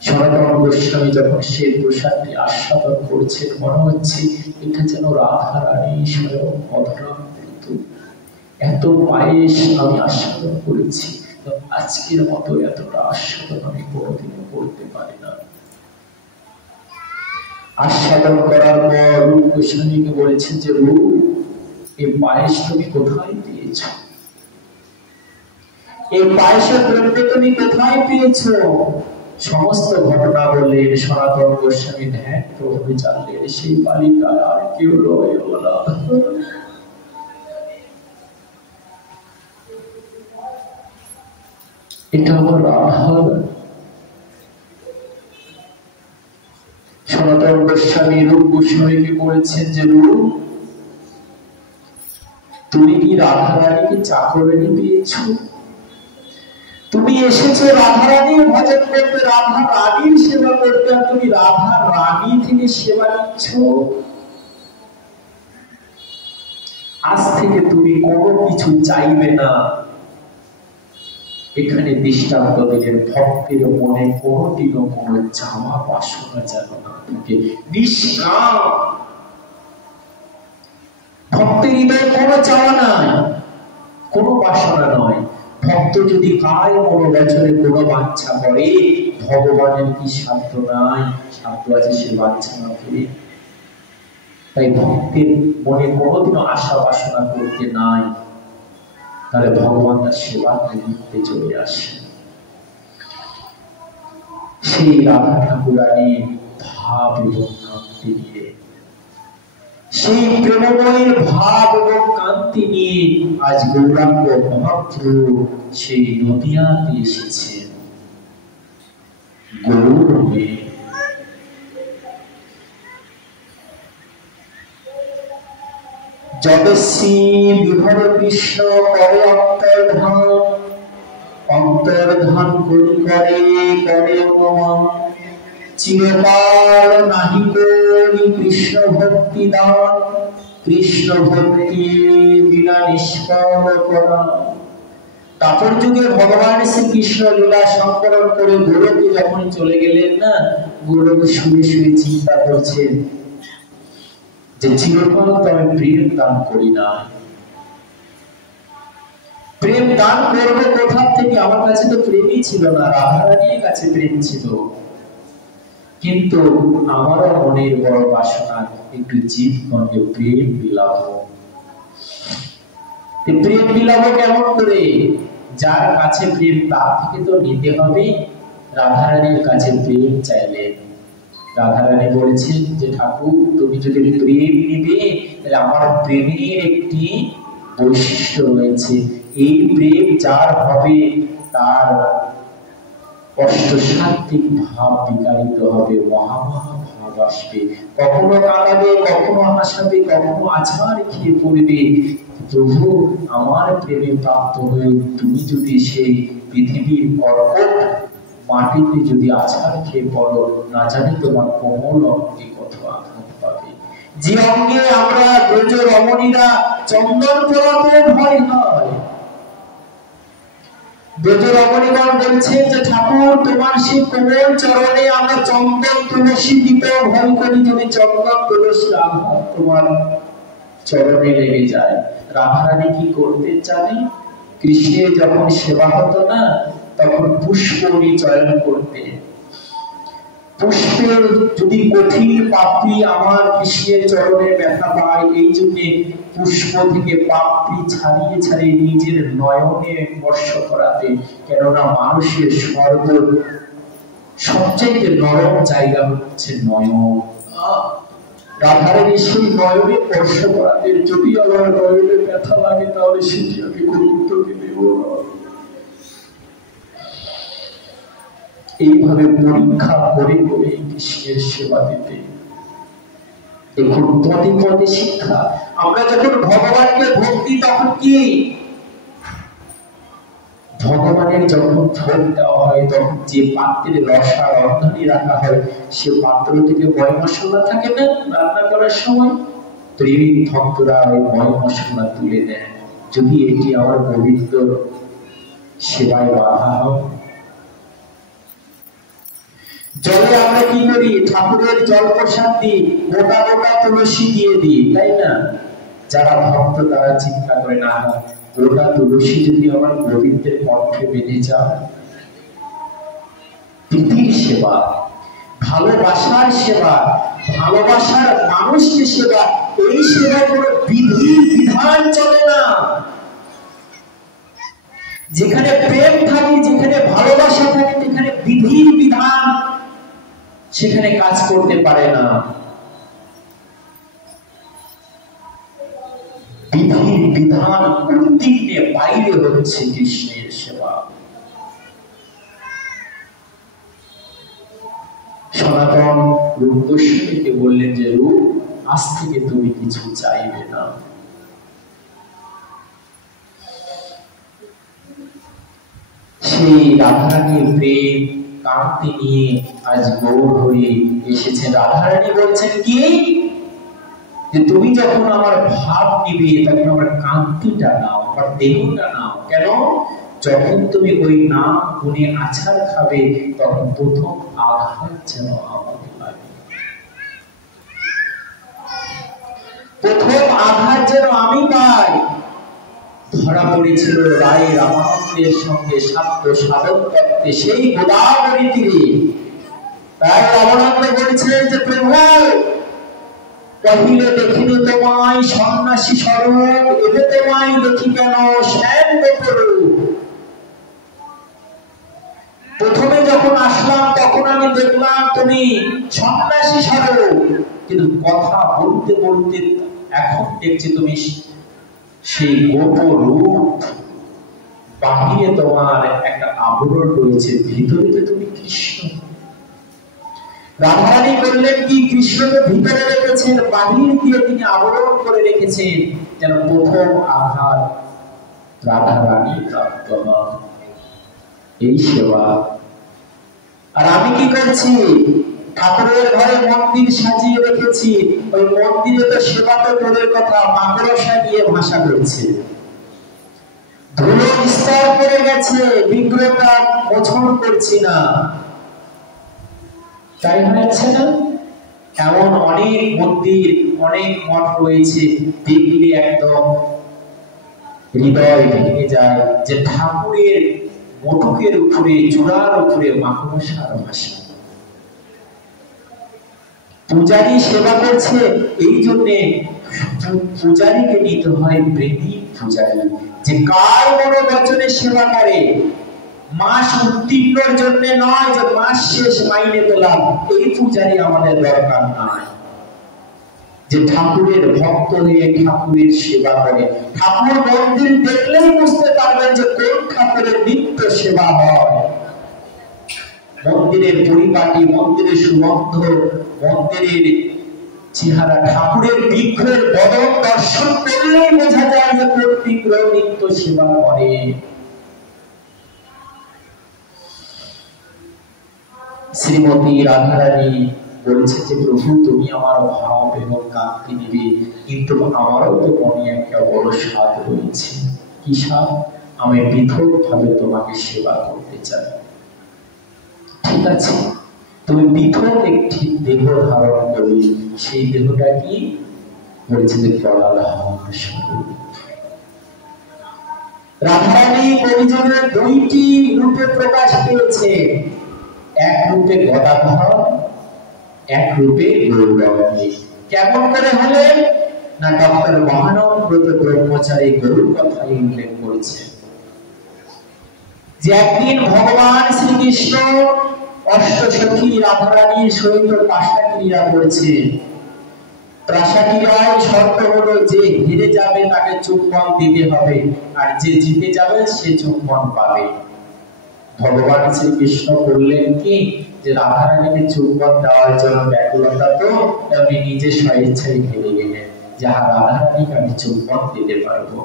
সনাতন গোস্বামী যখন সে প্রসাদটি আস্বাদন করছেন, মনে হচ্ছে এটা যেন রাধা রানী স্বয়ং অধরামৃত। এত পায়েস আমি আস্বাদন করেছি, আজকের মতো এতটা আস্বাদন আমি কোনোদিনও করতে পারি না। আস্বাদন করার পর রূপ গোস্বামীকে বলেছেন যে রূপ, এই পায়েস তুমি কোথায় পেয়েছ? এই পায়েসের দ্রব্য তুমি কোথায় পেয়েছ? সমস্ত ঘটনা বললেন। সনাতন গোস্বামী ধ্যান প্রভু জানলেন সেই বালিকা আর কেউ নয়, এটা আমার রাধা। সনাতন গোস্বামী রূপ গোস্বামীকে বলেছেন যে রূপ, তুমি কি রাধা রানীকে চাকরানী পেয়েছ? তুমি এসেছো রাধা রানীর ভজন করতে, রাধা রানীর সেবা করতে, আর তুমি রাধা রানী থেকে সেবা নিচ্ছ। আজ থেকে তুমি কোনো কিছু চাইবে না। এখানে দৃষ্টান্ত দিলেন, ভক্তের মনে কোনোদিনও কোনো চাওয়া বাসনা যেন না থাকে, নিষ্কাম। ভক্তের হৃদয়ে কোনো চাওয়া নাই, কোনো বাসনা নয়। ভক্ত যদি কায় মনোবাঞ্ছনে কোনো বাঞ্ছা করে, ভগবানের কি সাধ্য নাই? সাধ্য আছে সে বাঞ্ছা না করে। তাই ভক্তের মনে কোনোদিনও আশা বাসনা করতে নাই, তাহলে ভগবান তার সেবা নিমিত্তে চলে আসে। সেই রাধা ঠাকুরানীর ভাব এবং কান্তি নিয়ে, সেই প্রেমময়ের ভাব এবং কান্তি নিয়ে আজ গৌরাঙ্গ মহাপ্রভু সেই নদিয়াতে এসেছেন। গৌর হয়ে যদস্যি বিহর কৃষ্ণ করে অন্তর্ধান করি করে করে অনুমান চিরকাল নাহি করি কৃষ্ণ ভক্তি দান কৃষ্ণ ভক্তি বিনা নিষ্ফল করা। তারপর যুগে ভগবান শ্রীকৃষ্ণ লীলা সংকলন করে গোলকে যখন চলে গেলেন না, গোলকে শুয়ে শুয়ে চিন্তা করছেন যে চিরকাল তো আমি প্রেম দান করি না, প্রেম দান করবো কোথা থেকে? আমার কাছে তো প্রেমই ছিল না, রাধারানীর কাছে প্রেম ছিল, কিন্তু আমারও মনের বড় বাসনা একটু জীবগণকে প্রেম বিলাবো। প্রেম বিলাবো কেমন করে? যার কাছে প্রেম তার থেকে তো নিতে হবে। রাধারানীর কাছে প্রেম চাইলে রাধারানী বলেছেন যে ঠাকুর তুমি যদি প্রেম নিবে তাহলে আমার প্রেমের একটি বৈশিষ্ট্য রয়েছে, এই প্রেম যার হবে তার অষ্টসাত্ত্বিক ভাব বিকারিত হবে, মহামহা ভাব আসবে, কখনো কাঁদাবে, কখনো হাসাবে, কখনো আছাড় খেয়ে পড়বে। প্রভু আমার প্রেমে প্রাপ্ত হয়ে তুমি যদি সেই পৃথিবীর কর্কট মাটিতে যদি আছাড় খেয়ে পড়ো, না জানি তোমার কোমল অঙ্গে কত আঘাত পাবে। যে অঙ্গে আমরা ব্রজ রমণীরা চন্দন পরাতে ভয় হয়, ব্রজ রমণীগণ বলছেন যে ঠাকুর তোমার সেই কোমল চরণে আমরা চন্দন তুলসী দিতে ভয় করি, যদি চন্দন তুলসী আঘাত তোমার চরণে লেগে যায়। রাধারানী কি করতে জানে? কৃষ্ণের যখন সেবা হতো না, তখন পুষ্প উনি চয়ন করতে, পুষ্পের যদি কঠিন পাপড়ি আমার কৃষ্ণের চরণে ব্যথা পায়, এই জন্য পুষ্প থেকে পাপড়ি ছাড়িয়ে ছাড়িয়ে নিজের নয়নে স্পর্শ করাতে, কেননা মানুষের সবচেয়ে নরম জায়গা হচ্ছে নয়ন। রাধারানী সেই নয়নে স্পর্শ করাতে, যদি আমার নয়নে ব্যথা লাগে তাহলে সেটি আমি গোবিন্দকে দেব না। এইভাবে পরীক্ষা করে করে কৃষ্ণের সেবা দিতে। দেখুন পদে পদে শিক্ষা। আমরা যখন ভগবানকে ভক্তি, তখন কি ভগবানের যখন ভোগ দেওয়া হয়, তখন যে পাত্রে রসা রন্ধনী রাখা হয়, সে পাত্র থেকে ময় মশলা থাকে না রান্না করার সময়, প্রেমিক ভক্তরা ওই ময় মশলা তুলে দেন, যদি এটি আমার গোবিন্দ সেবায় বাধা হয়। জলে আমরা কি করি? ঠাকুরের জল প্রসাদ দিই, গোটা গোটা তুলসী দিয়ে দিই, তাই না? যারা ভক্ত তারা চিন্তা করে না, গোটা তুলসী যদি আমার গোবিন্দের কণ্ঠে বেঁধে যায়। প্রীতির সেবা, ভালোবাসার সেবা, ভালোবাসার মানুষকে সেবা, এই সেবা কোনো বিধি বিধান চলে না। যেখানে প্রেম থাকে, যেখানে ভালোবাসা থাকে, সেখানে বিধির বিধান সেখানে কাজ করতে পারে না। বিধির বিধান উত্তীর্ণে বাইরে হচ্ছে কৃষ্ণের সেবা। সনাতন রূপ গোস্বামীকে বললেন যে রূপ, আজ থেকে তুমি কিছু চাইবে না। সেই রাধারানীর প্রেম কান্তি নিয়ে আজ গৌর হয়ে এসেছেন। রাধারানী বলছেন কি, যে তুমি যখন আমার ভাব নিবে, তখন আমার কান্তিটা নাও, আমার দেহটা নাও। কেন? যখন তুমি ওই নাম গুণে আছাড় খাবে, তখন প্রথম আঘাত যেন আমাকে লাগে, প্রথম আঘাত যেন আমি পাই। ধরা পড়েছিল রায় রামানন্দের সঙ্গে সাধ্য সাধন করতে সেই গোদাবরী তীরে। রায় রামানন্দ বলেছিলেন যে প্রভু কহিলে দেখিল তোমায় সন্ন্যাসী স্বরূপ, এবে তোমায় দেখি কেন শ্যাম গোপরূপ। প্রথমে যখন আসলাম তখন আমি দেখলাম তুমি সন্ন্যাসী স্বরূপ, কিন্তু কথা বলতে বলতে এখন দেখছি তুমি সেই গোপরূপ। বাহিরে তোমার একটা আবরণ রয়েছে, ভিতরে তো তুমি কৃষ্ণ। রাধারানী করলেন কি, কৃষ্ণকে ভিতরে রেখেছেন, বাহির দিয়ে তিনি আবরণ করে রেখেছেন, যেন প্রথম আঘাত রাধারানী প্রাপ্ত হয়। এই সেবা। আর আমি কি করছি, ঠাকুরের ঘরে মন্দির সাজিয়ে রেখেছি, ওই মন্দিরে তো সেবা তো দূরের কথা, মাকড়সা গিয়ে ভাষা করছে, ধুলো বিস্তার করে গেছে, বিগ্রহটা মোছন করছি না, তাই হয়েছে না? এমন অনেক মন্দির, অনেক মঠ রয়েছে, দেখলে একদম হৃদয় ভেঙে যায়, যে ঠাকুরের মটকের উপরে, চূড়ার উপরে মাকড়সার ভাষা। পূজারী সেবা করছে, এই জন্যে পূজারীকে নিতে হয় প্রেমী পূজারী, যে কার মনোবচনে সেবা করে, মাস উত্তীর্ণের জন্য নয়, যে মাস শেষ মাইনে পেলাম, এই পূজারী আমাদের দরকার নাই। যে ঠাকুরের ভক্ত হয়ে ঠাকুরের সেবা করে, ঠাকুর মন্দির দেখলেই বুঝতে পারবেন যে কোন ঠাকুরের নিত্য সেবা হয়। মন্দিরের পরিপাটি, মন্দিরের সুগন্ধ, মন্দিরের চেহারা, ঠাকুরের বিগ্রহের বদন দর্শন করলেই বোঝা যায় যে কোন বিগ্রহ নিত্য সেবা করে। শ্রীমতী রাধারানী বলেছে যে প্রভু তুমি আমার ভাব এবং কান্তি নিবে, কিন্তু আমারও তো মনে একটা বড় স্বাদ রয়েছে। কি স্বাদ? আমি পৃথক ভাবে তোমাকে সেবা করতে চাই। ঠিক আছে, তুমি পৃথক একটি দেহ ধারণ করবে, সেই দেহটা কি বলছে যে রাধারানী কলিযুগের দুইটি রূপে প্রকাশ পেয়েছে, এক রূপে গদাধর, এক রূপে গৌরাঙ্গী। কেমন করে হলেন না, ডক্টর মহানব্রত ব্রহ্মচারী গরুর কথাই উল্লেখ করেছে, যে একদিন ভগবান শ্রীকৃষ্ণ অষ্টসখী রাধারানীর সহিত পাশা ক্রিয়া করেছে। পাশা ক্রিয়ায় শর্ত হলো যে হেরে যাবে তাকে চুম্বন দিতে হবে, আর যে জিতে যাবে সে চুম্বন পাবে। ভগবান শ্রীকৃষ্ণ বললেন কি, যে রাধারানীকে চুম্বন দেওয়ার জন্য ব্যাকুলতা, তো আমি নিজে স্বেচ্ছায় হেরে গেলেন, যাহা রাধারানীকে আমি চুম্বন দিতে পারবো।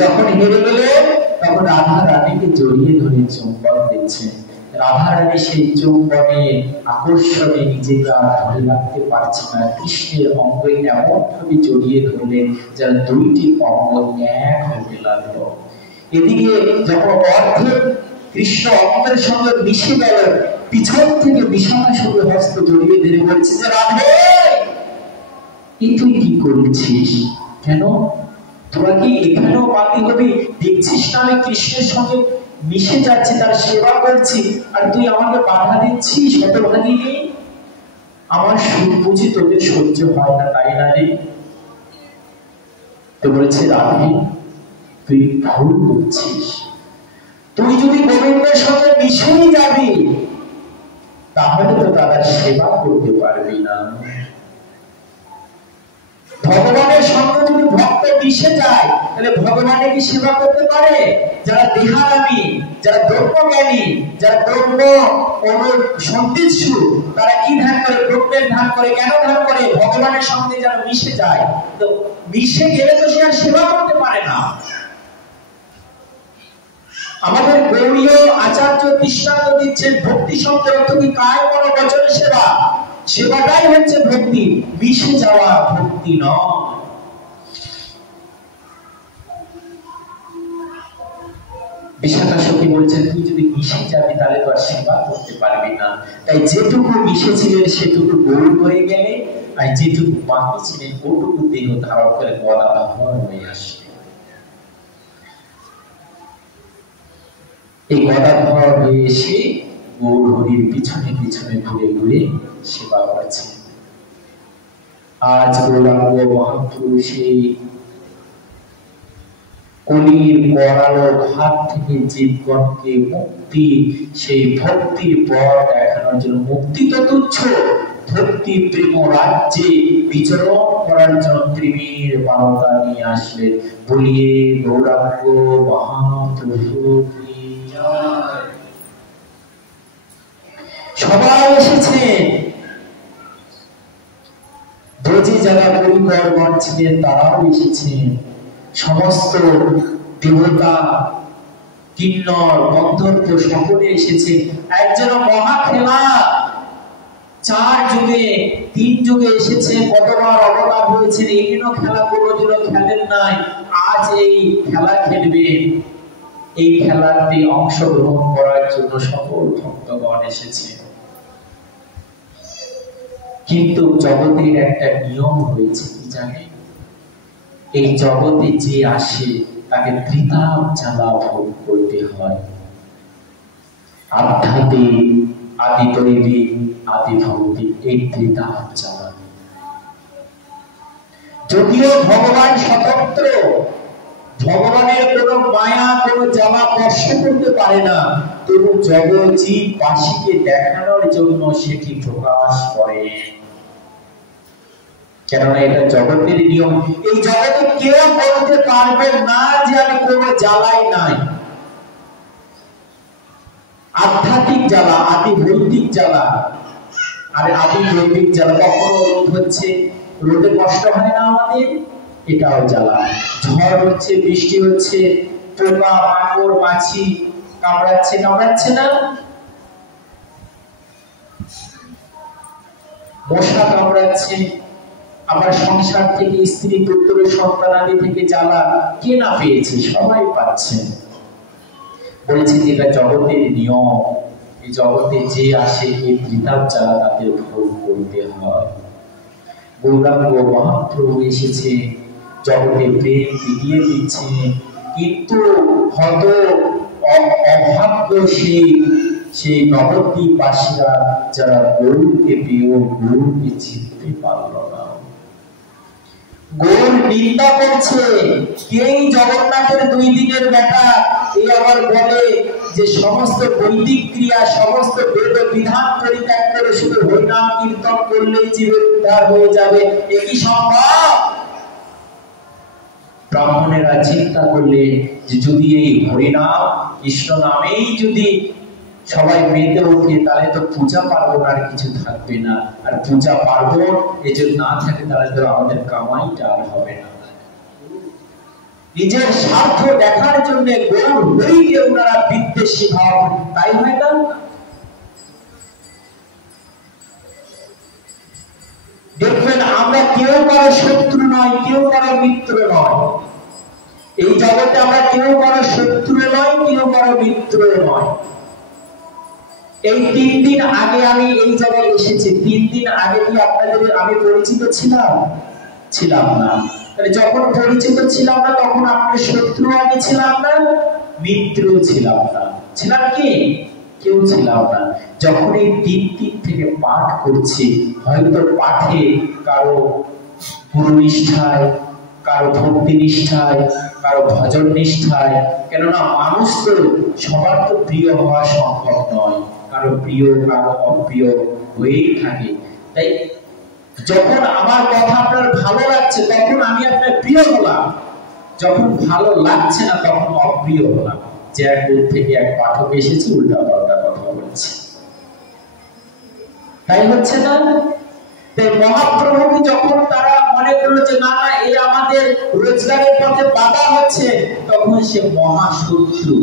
যখন হেরে গেলেন তখন রাধারানীকে জড়িয়ে ধরে চুম্বন দিচ্ছে। রাধারানী সেই চুম্বনে আকর্ষণে নিজেকে আর ধরে রাখতে পারছে না, কৃষ্ণের অঙ্গ এমন ভাবে জড়িয়ে ধরলেন যেন দুইটি অঙ্গ এক হতে লাগলো। এদিকে যখন অর্ধেক কৃষ্ণ অঙ্গের সঙ্গে মিশে গেল, পিছন থেকে বিষাণার সঙ্গে হস্ত জড়িয়ে ধরে বলছে যে রাধে, তুই কি করছিস? কেন তোরা কি এখানেও বাকি হবি? দেখছিস না আমি কৃষ্ণের সঙ্গে মিশে যাচ্ছি, তার সেবা করছি, আর তুই আমাকে বাধা দিচ্ছিস? হতভাগিনী, আমার সুখ বুঝি তোদের সহ্য হয় না, তাই না রে? তো বলেছে রাধে, তুই ভুল করছিস, তুই যদি গোবিন্দের সঙ্গে মিশেই যাবি তাহলে তো তাদের সেবা করতে পারবি না। ভগবানের সঙ্গে যদি ভক্ত মিশে যায় তাহলে ভগবানের কি সেবা করতে পারে? যারা দেহারামী, যারা ব্রহ্মজ্ঞানী, যারা ব্রহ্ম সন্তুষ্ট, তারা কি ধ্যান করে? ব্রহ্মের ধ্যান করে। কেন ধ্যান করে? ভগবানের সঙ্গে যারা মিশে যায়, তো মিশে গেলে তো সে আর সেবা করতে পারে না। আমাদের গৌড়ীয় আচার্য দৃষ্টান্ত দিচ্ছেন, ভক্তি শব্দের অর্থ কি কায় মন বচনে সেবা। সেবাটাই হচ্ছে ভক্তি, মিশে যাওয়া ভক্তি নয়। বিশাখা সখী বলছেন, তুই যদি মিশে যাবি তাহলে তো আর সেবা করতে পারবি না। তাই যেটুকু মিশেছিলেন সেটুকু গৌর হয়ে গেলে, আর যেটুকু বাকি ছিলেন ওটুকু দেহ ধারণ করে গদাধর হয়ে আসে। এই গদাধর হয়ে এসে গৌর হরির পিছনে পিছনে ঘুরে ঘুরে সেবা করছে। আজ গৌরাঙ্গ মহাপ্রভু সেই কলির করালো ঘাট থেকে জীবগণকে মুক্তি, সেই ভক্তির পথ দেখানোর জন্য, মুক্তি তো তুচ্ছ, ভক্তি প্রেম রাজ্যে বিচরণ করার জন্য ত্রিবীর বারতা নিয়ে আসলেন। বলিয়ে গৌরাঙ্গ মহাপ্রভু। সবাই এসেছেন। ব্রজে যারা পরিকরগণ ছিলেন তারাও এসেছেন। সমস্ত দেবতা, কিন্নর, গন্ধর্ব সকলে এসেছে। একজন মহা খেলা, 4 যুগে 3 যুগে এসেছে, কতবার অবতার হয়েছেন, এমনও খেলা কোনোদিনও খেলেন নাই। আজ এই খেলা খেলবেন। এই খেলাতে অংশগ্রহণ করার জন্য সকল ভক্তগণ এসেছে। কিন্তু জগতের একটা নিয়ম রয়েছে, কি জানেন? এই জগতে যে আসে তাকে ত্রিতাপ জ্বালা ভোগ করতে হয়। আধ্যাত্মিক, আদি দৈবিক, আদি ভৌতিক, এই ত্রিতাপ জ্বালা। যদিও ভগবান স্বতন্ত্র, ভগবানের কোন মায়া, কোন জ্বালা স্পর্শ করতে পারে না, তবু জগৎজীববাসীকে দেখানোর জন্য সেটি প্রকাশ করে। কেননা এটা জগতের নিয়ম। এই জগতে কেউ বলতে পারবে না যে আমি কোনো জ্বালাই নাই। আধ্যাত্মিক জ্বালা, আদি ভৌতিক জ্বালা আর আদি দৈবিক জ্বালা। কখনো রোদ হচ্ছে, রোদে কষ্ট হয় না আমাদের, এটাও জ্বালা। ঝড় হচ্ছে, বৃষ্টি হচ্ছে, পোকা মাকড় মাছি কামড়াচ্ছে, কামড়াচ্ছে না? মশা কামড়াচ্ছে। আবার সংসার থেকে, স্ত্রী পুত্র সন্তানাদি থেকে জ্বালা কে না পেয়েছে? সবাই পাচ্ছে। বলেছে যে এটা জগতের নিয়ম। এই জগতে যে আসে এই ত্রিতাপ জ্বালা তাদের ভোগ করতে হয়। গৌরাঙ্গ মহাপ্রভু এসেছে, জগতে প্রেম বিলিয়ে দিচ্ছে, কিন্তু হত অভাগ্য সেই নবদ্বীপবাসীরা যারা গৌরকে পেয়েও গৌরকে চিনতে পারল না। গৌর নিন্দা করছে, কেই জগন্নাথের 2 দিনের বেটা, এই আবার বলে যে সমস্ত বৈদিক ক্রিয়া, সমস্ত বেদ বিধান পরিত্যাগ করে শুধু হরিনাম কীর্তন করলেই জীবের উদ্ধার হয়ে যাবে। এ কি সম্ভব? ব্রাহ্মণেরা চিন্তা করলে যে যদি এই হরিনাম কৃষ্ণ নামেই যদি সবাই মেতে ওঠে, তাহলে তো পূজা পার্বণ আর কিছু থাকবে না। আর পূজা পার্বণ এই যে না থাকে, তাহলে তো আমাদের কামাইটা আর হবে না। নিজের স্বার্থ দেখার জন্য গৌর হরিকে ওনারা বিদ্বেষী ভাব, তাই হয় না? দেখবেন আমরা কেউ কারো শত্রু নয়, কেউ কারো মিত্র নয়। এই জগতে আমরা কেউ কারো শত্রু নয়, কেউ কারো মিত্র নয়। এই 3 দিন আগে আমি এই জায়গায় এসেছি। 3 দিন আগে কি আপনাদের আমি পরিচিত ছিলাম? ছিলাম না। তাহলে যখন পরিচিত ছিলাম না, তখন আপনার শত্রু আমি ছিলাম না, মিত্র ছিলাম না। ছিলাম কি? কেউ ছিলাম না। যখন এই 3 দিন থেকে পাঠ করছি, হয়তো পাঠে কারো গুরু নিষ্ঠায়, কারো ভক্তি নিষ্ঠায়, কারো ভজন নিষ্ঠায়, কেননা মানুষ তো সবার তো প্রিয় হওয়া সম্ভব নয়। কারো প্রিয়, কারো অপ্রিয় হয়েই থাকে। তাই যখন আমার কথা আপনার ভালো লাগছে, তখন আমি আপনার প্রিয় হলাম। যখন ভালো লাগছে না, তখন অপ্রিয় হলাম। যে এক দূর থেকে এক পাঠক এসেছে, উল্টা পাল্টা কথা বলছে। তাই হচ্ছে না? তাই মহাপ্রভুকে যখন তারা মনে করলো যে না না, এই আমাদের রোজগারের পথে বাধা হচ্ছে, তখন সে মহাশত্রু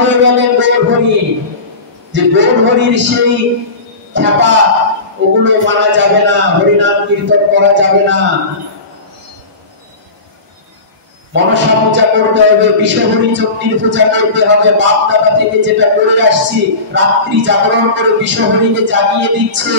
হয়ে গেলেন গৌরহরি। যে গৌরহরির সেই খ্যাপা, ওগুলো মানা যাবে না, হরিনাম কীর্তন করা যাবে না, মনসা পূজা করতে হবে, বিশ্বহরি চণ্ডীর পূজা করতে হবে। বাপ দাদা থেকে যেটা করে আসছি, রাত্রি জাগরণ করে বিশ্বহরিকে জাগিয়ে দিচ্ছে,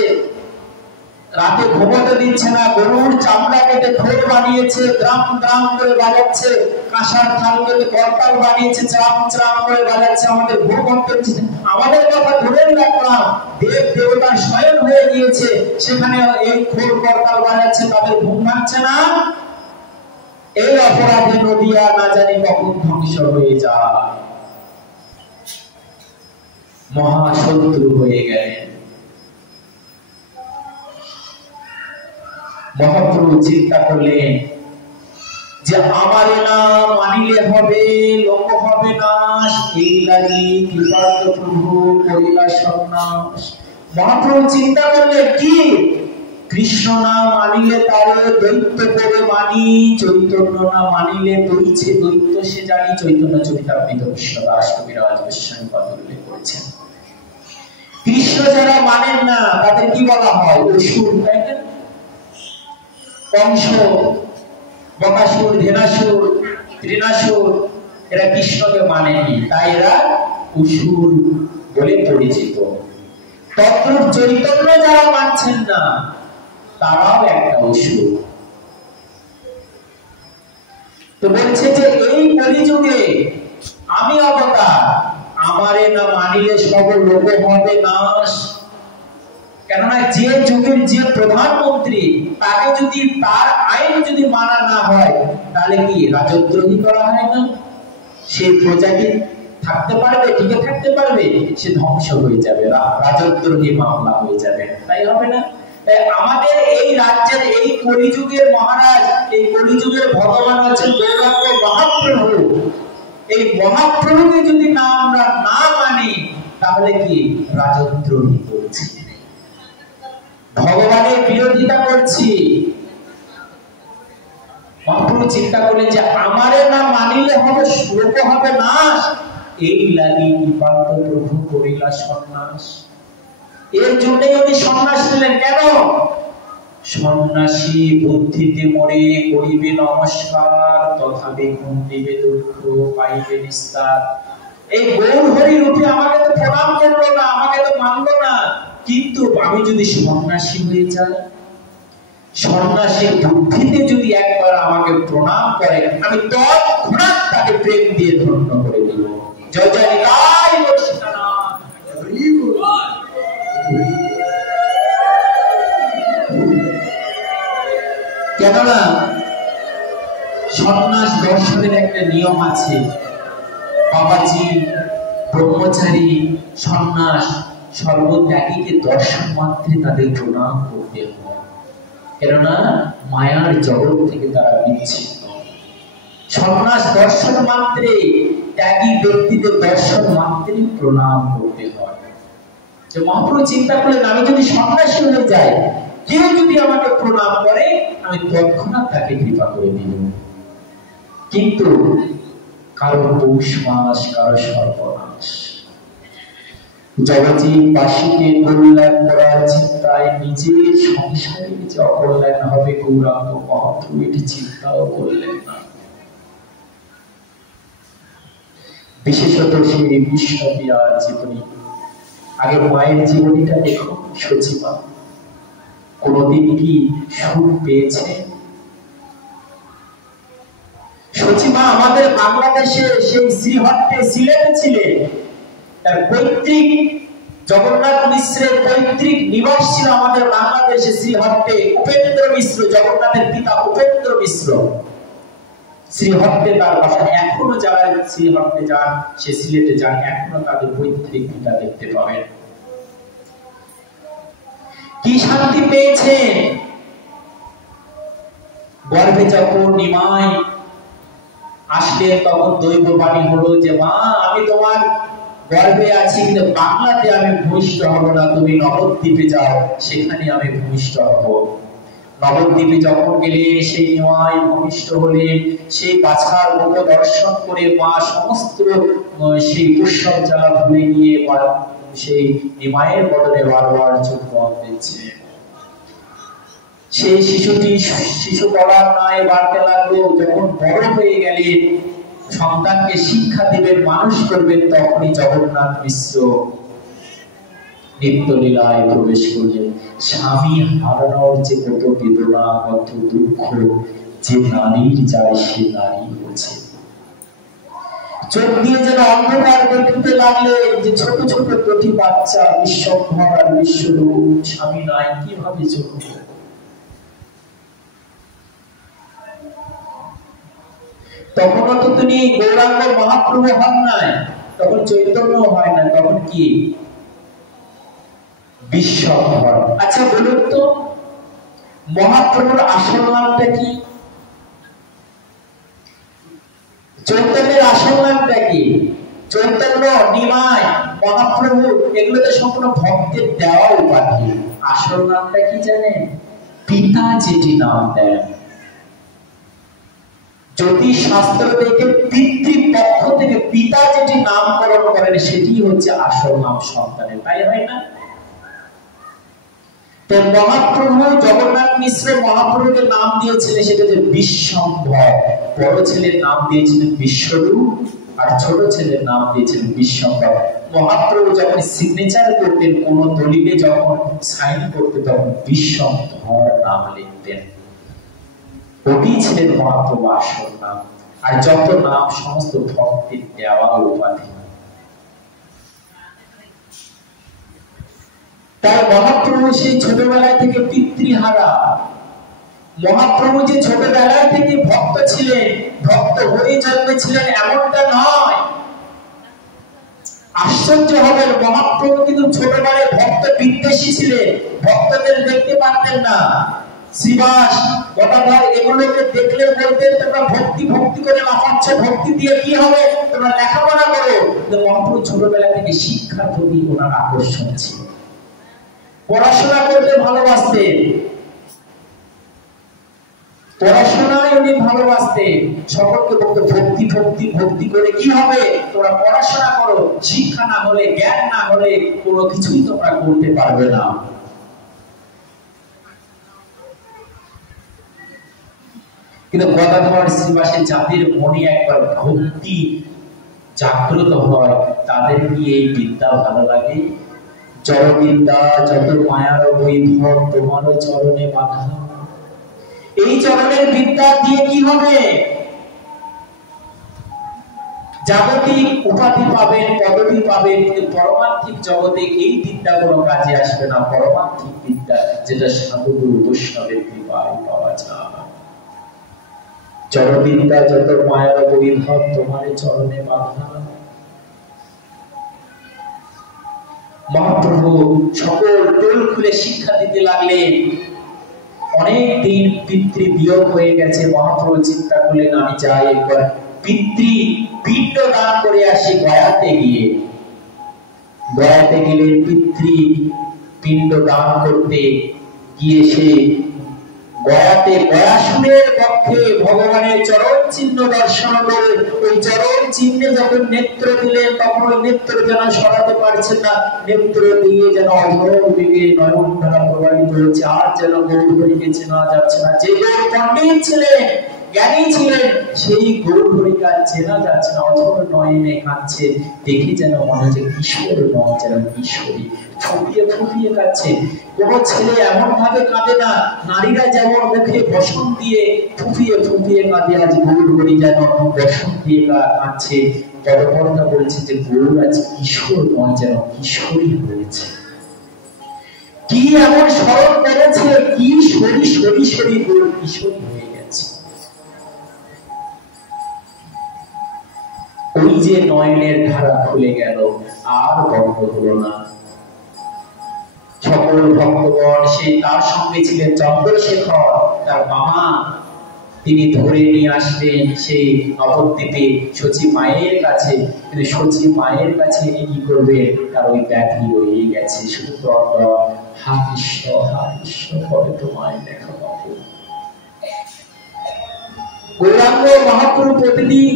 রাতে ঘুমোতে দিচ্ছে না, গরুর চামড়া কেটে খোল বানিয়েছে, দ্রাম দ্রাম করে বাজাচ্ছে, কাঁসার থাল কেটে করতাল বানিয়েছে, চাম চাম করে বাজাচ্ছে। আমাদের ঘুম হচ্ছে, আমাদের কথা ধরে রাখলাম, দেব দেবতার স্বয়ং হয়ে গিয়েছে, সেখানে এই খোল করতাল বাজাচ্ছে, তাদের ঘুম ভাঙছে না। এই অপরাধে নদিয়া না জানি কখন ধ্বংস হয়ে যায়, মহাশত্রু হয়ে গেলেন। মহাপ্রভু চিন্তা করলেন যে আমারে না মানিলে হবে লোক হবে নাশ, এই লাগি কৃপার্থ প্রভু করিলা সন্ন্যাস। মহাপ্রভু চিন্তা করলেন কি, কৃষ্ণ না মানিলে তারে দৈত্য করে মানি, চৈতন্য না মানিলে দইছে দৈত্য সে জানি। চৈতন্য চরিতামৃত কৃষ্ণদাস কবিরাজ গোস্বামী পদ উল্লেখ করেছেন। কৃষ্ণ যারা মানেন না তাদের কি বলা হয়? অসুর, তাই না? কংস, বকাসুর, ধেনাসুর, তৃণাসুর এরা কৃষ্ণকে মানেনি, তাই এরা অসুর বলে পরিচিত। তদ্রূপ চৈতন্য যারা মানছেন না তারাও একটা অসুর। তো বলছে যে এই কলিযুগে আমি অবতার, আমারে না মানিলে সব লোক হবে নাশ। কেননা যে যুগের যে প্রধানমন্ত্রী তাকে যদি তার আইন যদি মানা না হয় তাহলে কি রাজদ্রোহী করা হয় না? সে প্রজা কি থাকতে পারবে, টিকে থাকতে পারবে? সে ধ্বংস হয়ে যাবে, রাজদ্রোহী মামলা হয়ে যাবে, তাই হবে না? তাই আমাদের এই রাজ্যের এই কলিযুগের মহারাজ, এই কলিযুগের ভগবান হচ্ছেন গৌরাঙ্গ মহাপ্রভু। এই মহাপ্রভুকে যদি না আমরা না মানি তাহলে কি রাজদ্রোহী করছি, ভগবানের বিরোধিতা করছি। মহাপ্রভু চিন্তা করলেন যে আমারে না মানিলে হবে লোক হবে নাশ, এই লাগি কৃপার্থ প্রভু করিলা সন্ন্যাস। এর জন্যই উনি সন্ন্যাস নিলেন। কেন? সন্ন্যাসী বুদ্ধিতে মরে করিবে নমস্কার, তথাপি কুণ্ঠিবে দুঃখ পাইবে নিস্তার। এই গৌর হরি রূপে আমাকে তো প্রণাম করলো না, আমাকে তো মানলো না, কিন্তু আমি যদি সন্ন্যাসী হয়ে যাই, সন্ন্যাসীর বুদ্ধিতে যদি একবার আমাকে প্রণাম করে, আমি তৎক্ষণাৎ তাকে প্রেম দিয়ে ধন্য করে দিব। জয় জয় নিতাই গৌর সীতানাথ। কেননা সন্ন্যাস দর্শনের একটা নিয়ম আছে। বাবাজি, ব্রহ্মচারী, সন্ন্যাস সর্বত্যাগীকে দর্শন মাত্রে তাদের প্রণাম করতে হয়, কেননা মায়ার জগৎ থেকে তারা বিচ্ছিন্ন। সন্ন্যাস দর্শন মাত্রে, ত্যাগী ব্যক্তিদের দর্শন মাত্রে প্রণাম করতে হয়। যে মহাপ্রভু চিন্তা করলেন আমি যদি সন্ন্যাসী হয়ে যাই, কেউ যদি আমাকে প্রণাম করে আমি তৎক্ষণাৎ তাকে কৃপা করে দিব। কিন্তু কারো পৌষ মাস, কারো সর্বনাশ। জগৎবাসীকে কল্যাণ করার চিন্তায় নিজের সংসারে যে অকল্যাণ হবে গৌরাঙ্গ মহাপ্রভু এটি চিন্তাও করলেন না। বিশেষত সেই বিষ্ণুপ্রিয়ার জীবনী, আগে মায়ের জীবনীটা দেখুন। সচিমা কোনদিন কি সুখ পেয়েছে? সচিমা আমাদের বাংলাদেশে সেই শ্রীহট্টে সিলেটে ছিলেন। তার পৈতৃক জগন্নাথ মিশ্রের পৈতৃক নিবাস ছিল আমাদের বাংলাদেশে শ্রীহট্টে। উপেন্দ্র মিশ্র, জগন্নাথের পিতা উপেন্দ্র মিশ্র, শ্রীহট্টে তার বাসা। এখনো যারা শ্রীহট্টে যান, সে সিলেটে যান, এখনো তাদের পৈতৃক পিতা দেখতে পাবেন। কি শান্তি পেয়েছেন! গর্ভে যখন নিমাই আসলেন তখন দৈববাণী হলো যে মা আমি তোমার গর্ভে আছি, কিন্তু বাংলাতে আমি ভূমিষ্ঠ হব না, তুমি নবদ্বীপে যাও, সেখানে আমি ভূমিষ্ঠ হব। নবদ্বীপে যখন গেলেন সেই নিমাই ভূমিষ্ঠ হলেন। সেই বাছার মুখ দর্শন করে মা সমস্ত সেই পুষ্প জ্বালা ভুলে গিয়ে সেই নিমাইয়ের বদলে বারবার চুম্বন দিচ্ছে। সেই শিশুটি শিশু বলার নয় বাড়তে লাগলো। যখন বড় হয়ে গেলেন, সন্তানকে শিক্ষা দেবেন, মানুষ করবেন, তখনই জগন্নাথ মিশ্র নিত্যলীলায় প্রবেশ করলেন। স্বামী হারানোর যে কত বেদনা, কত দুঃখ যে নারীর যায় সে নারী হচ্ছে। চোখ দিয়ে যেন অন্ধকার দেখতে লাগলেন যে ছোট ছোট দুটি বাচ্চা, বিশ্বভর আর বিশ্বরূপ, স্বামী নাই, কিভাবে চলবে? তখনও তো তিনি গৌরাঙ্গ মহাপ্রভু হন নাই, তখন চৈতন্য হয় না, তখন কি বিশ্বভর। আচ্ছা বলুন তো, মহাপ্রভুর আসল নামটা কি? চৈতন্যের আসল নামটা কি? চৈতন্য, নিমাই, মহাপ্রভু এগুলো তো সম্পূর্ণ ভক্তের দেওয়া উপাধি। আসল নামটা কি জানেন? পিতা যেটি নাম দেন, জ্যোতিষ শাস্ত্র থেকে পিতৃপক্ষ থেকে পিতা যেটি নামকরণ করেন সেটি হচ্ছে আসল নাম সন্তানের, তাই হয় না? তো মহাপ্রভু জগন্নাথ মিশ্র মহাপ্রভুকে নাম দিয়েছিলেন সেটা যে বিশ্বম্ভর। বড় ছেলের নাম দিয়েছিলেন বিশ্বরূপ আর ছোট ছেলের নাম দিয়েছিলেন বিশ্বম্ভর। মহাপ্রভু যখন সিগনেচার করতেন, কোন দলিলে যখন সাইন করতেন, তখন বিশ্বম্ভর নাম লিখতেন। ওটি ছিলেন মহাপ্রভু আসল নাম। আর যত নাম সমস্ত ভক্তের দেওয়া উপাধি। তাই মহাপ্রভু সেই ছোটবেলায় থেকে পিতৃহারা। মহাপ্রভু যে ছোটবেলায় থেকে ভক্ত ছিলেন, ভক্ত হয়ে জন্মেছিলেন এমনটা নয়। আশ্চর্য হবেন, মহাপ্রভু কিন্তু ছোটবেলায় ভক্ত বিদ্বেষী ছিলেন, ভক্তদের দেখতে পারতেন না। শ্রীবাস, গদাধর এগুলোকে দেখলে বলতেন তোমরা ভক্তি ভক্তি করে লাফাচ্ছ, ভক্তি দিয়ে কি হবে, তোমরা লেখাপড়া করো। কিন্তু মহাপ্রভু ছোটবেলা থেকে শিক্ষার প্রতি ওনার আকর্ষণ ছিল, পড়াশোনা করতে ভালোবাসতেন, পড়াশোনায় উনি ভালোবাসতেন। সকলকে বলতো ভক্তি ভক্তি ভক্তি করে কি হবে, তোমরা পড়াশোনা করো, শিক্ষা না হলে, জ্ঞান না হলে কোনো কিছুই তোমরা করতে পারবে না। কিন্তু গদাধর শ্রীবাসের যাদের মনে একবার ভক্তি জাগ্রত হয়, তাদের কি এই বিদ্যা ভালো লাগে? জড়বিদ্যা যত মায়ার বৈভব, তোমার চরণে বাঁধা। এই চরণের বিদ্যা দিয়ে কি হবে? জাগতিক উপাধি পাবেন, পদবি পাবেন, কিন্তু পরমার্থিক জগতে এই বিদ্যা কোনো কাজে আসবে না। পরমার্থিক বিদ্যা যেটা সাধুগুরু বৈষ্ণবের কৃপায় পাওয়া যায়। জড়বিদ্যা যত মায়ার বৈভব, তোমার চরণে বাঁধা। মহাপ্রভু সকল টোল খুলে শিক্ষা দিতে লাগলেন। অনেক দিন পিতৃ বিয়োগ হয়ে গেছে, মহাপ্রভু চিন্তা করলেন আমি যাই একবার পিতৃ পিণ্ড দান করে আসি গয়াতে গিয়ে। গয়াতে গেলেন পিতৃ পিণ্ড দান করতে গিয়ে সে গয়াতে গয়াসুরের পক্ষে ভগবানের চরণ চিহ্ন দর্শন করে ওই চরণ চিহ্নে যখন নেত্র দিলেন, তখন ওই নেত্র যেন সরাতে পারছেন না। নেত্র দিয়ে যেন অঝোর বেগে নয়ন ধারা প্রবাহিত হচ্ছে, আর যেন গৌরহরিকে চেনা যাচ্ছে না। যে গৌর পণ্ডিত ছিলেন, জ্ঞানী ছিলেন, সেই গৌরহরিকে চেনা যাচ্ছে না। অঝোর নয়নে কাঁদছে, দেখে যেন মনে হচ্ছে কিশোর নয়, যেন কিশোরী ফুপিয়ে ফুপিয়ে কাঁদছে। কোন ছেলে এমন ভাবে কাঁদে না, নারীরা যেমন মুখে বসন দিয়ে ফুপিয়ে ফুপিয়ে কাঁদে, আজ গৌরহরি যেন বসন দিয়ে কাঁদছে। পরপরতা বলছে যে গৌর আজ কিশোর নয়, যেন কিশোরী হয়েছে। কি এমন স্মরণ করেছে, কি সরি সরি সরি গৌর কিশোরী হয়ে গেছে। ওই যে নয়নের ধারা খুলে গেল, আর বন্ধ হলো না। সকল ভক্তগণ, সে তার সঙ্গে ছিলেন চন্দ্রশেখর, তার মামা, তিনি ধরে নিয়ে আসলেন সেই নবদ্বীপে শচী মায়ের কাছে। কিন্তু শচী মায়ের কাছে কি করবে, তার ওই ব্যাধি রয়ে গেছে। শুধু হা কৃষ্ণ করে তোমায় দেখা পাবো। গৌরাঙ্গ মহাপ্রভু প্রতিদিন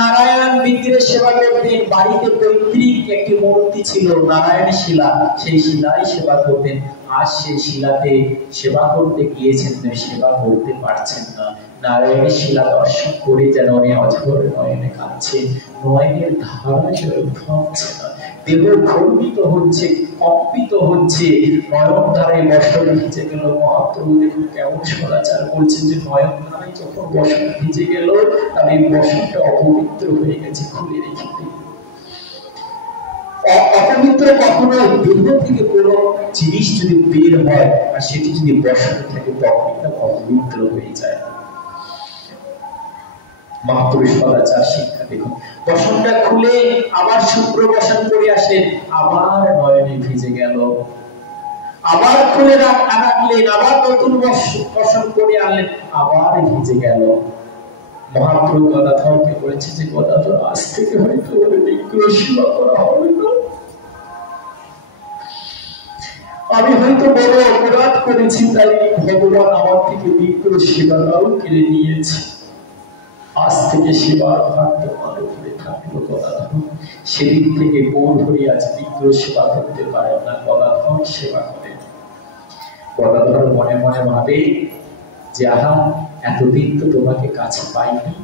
নারায়ণ বিগ্রহের সেবা করতেন। বাড়িতে পৈতৃক একটি মূর্তি ছিল, নারায়ণ শিলা, সেই শিলাই সেবা করতেন। আজ সেই শিলাতে সেবা করতে গিয়েছেন, সেবা করতে পারছেন না। নারায়ণের শিলা দর্শন করে যেন অঝোর নয়নে কাঁদছে, নয়নের ধারা যেন থামছে না। দেহ ভ্রমিত হচ্ছে, কম্পিত হচ্ছে, নয়ন ধারায় বসন ভিজে গেল। মহাপ্রভু দেখুন কেমন সদাচার বলছেন যে নয়ন ধারায় যখন বসন ভিজে গেল, তার এই বসনটা অপবিত্র হয়ে গেছে, খুলে রেখে দিন। অপবিত্র কখনো দেহ থেকে কোনো জিনিস যদি বের হয় আর সেটি যদি বসন থেকে তখন অপবিত্র হয়ে যায়। মহাপুরুষ সদাচার শিক্ষা দেখুন। বসনটা খুলে আবার শুভ্র বসন করে আসলেন, আবার নয়নে ভিজে গেল। আবার খুলে রাখলেন, আবার নতুন বসন করে আনলেন, আবার ভিজে গেল। মহাপ্রভু গদাধরকে বলেছে যে গদাধর আজ থেকে হয়তো বিগ্রহ সেবা করা হবে না। আমি হয়তো বড় অপরাধ করেছি, তাই ভগবান আমার থেকে বিগ্রহ সেবাটাও কেড়ে নিয়েছে। আজ থেকে সেবার ভার তোমার উপরে থাকলো গদাধর। সেদিন থেকে গৌরহরি আজ বিগ্রহ সেবা করতে পারে না, গদাধর সেবা করে। গদাধর মনে মনে ভাবে যে আহা, এতদিন তো তোমাকে কাছে পাইনি,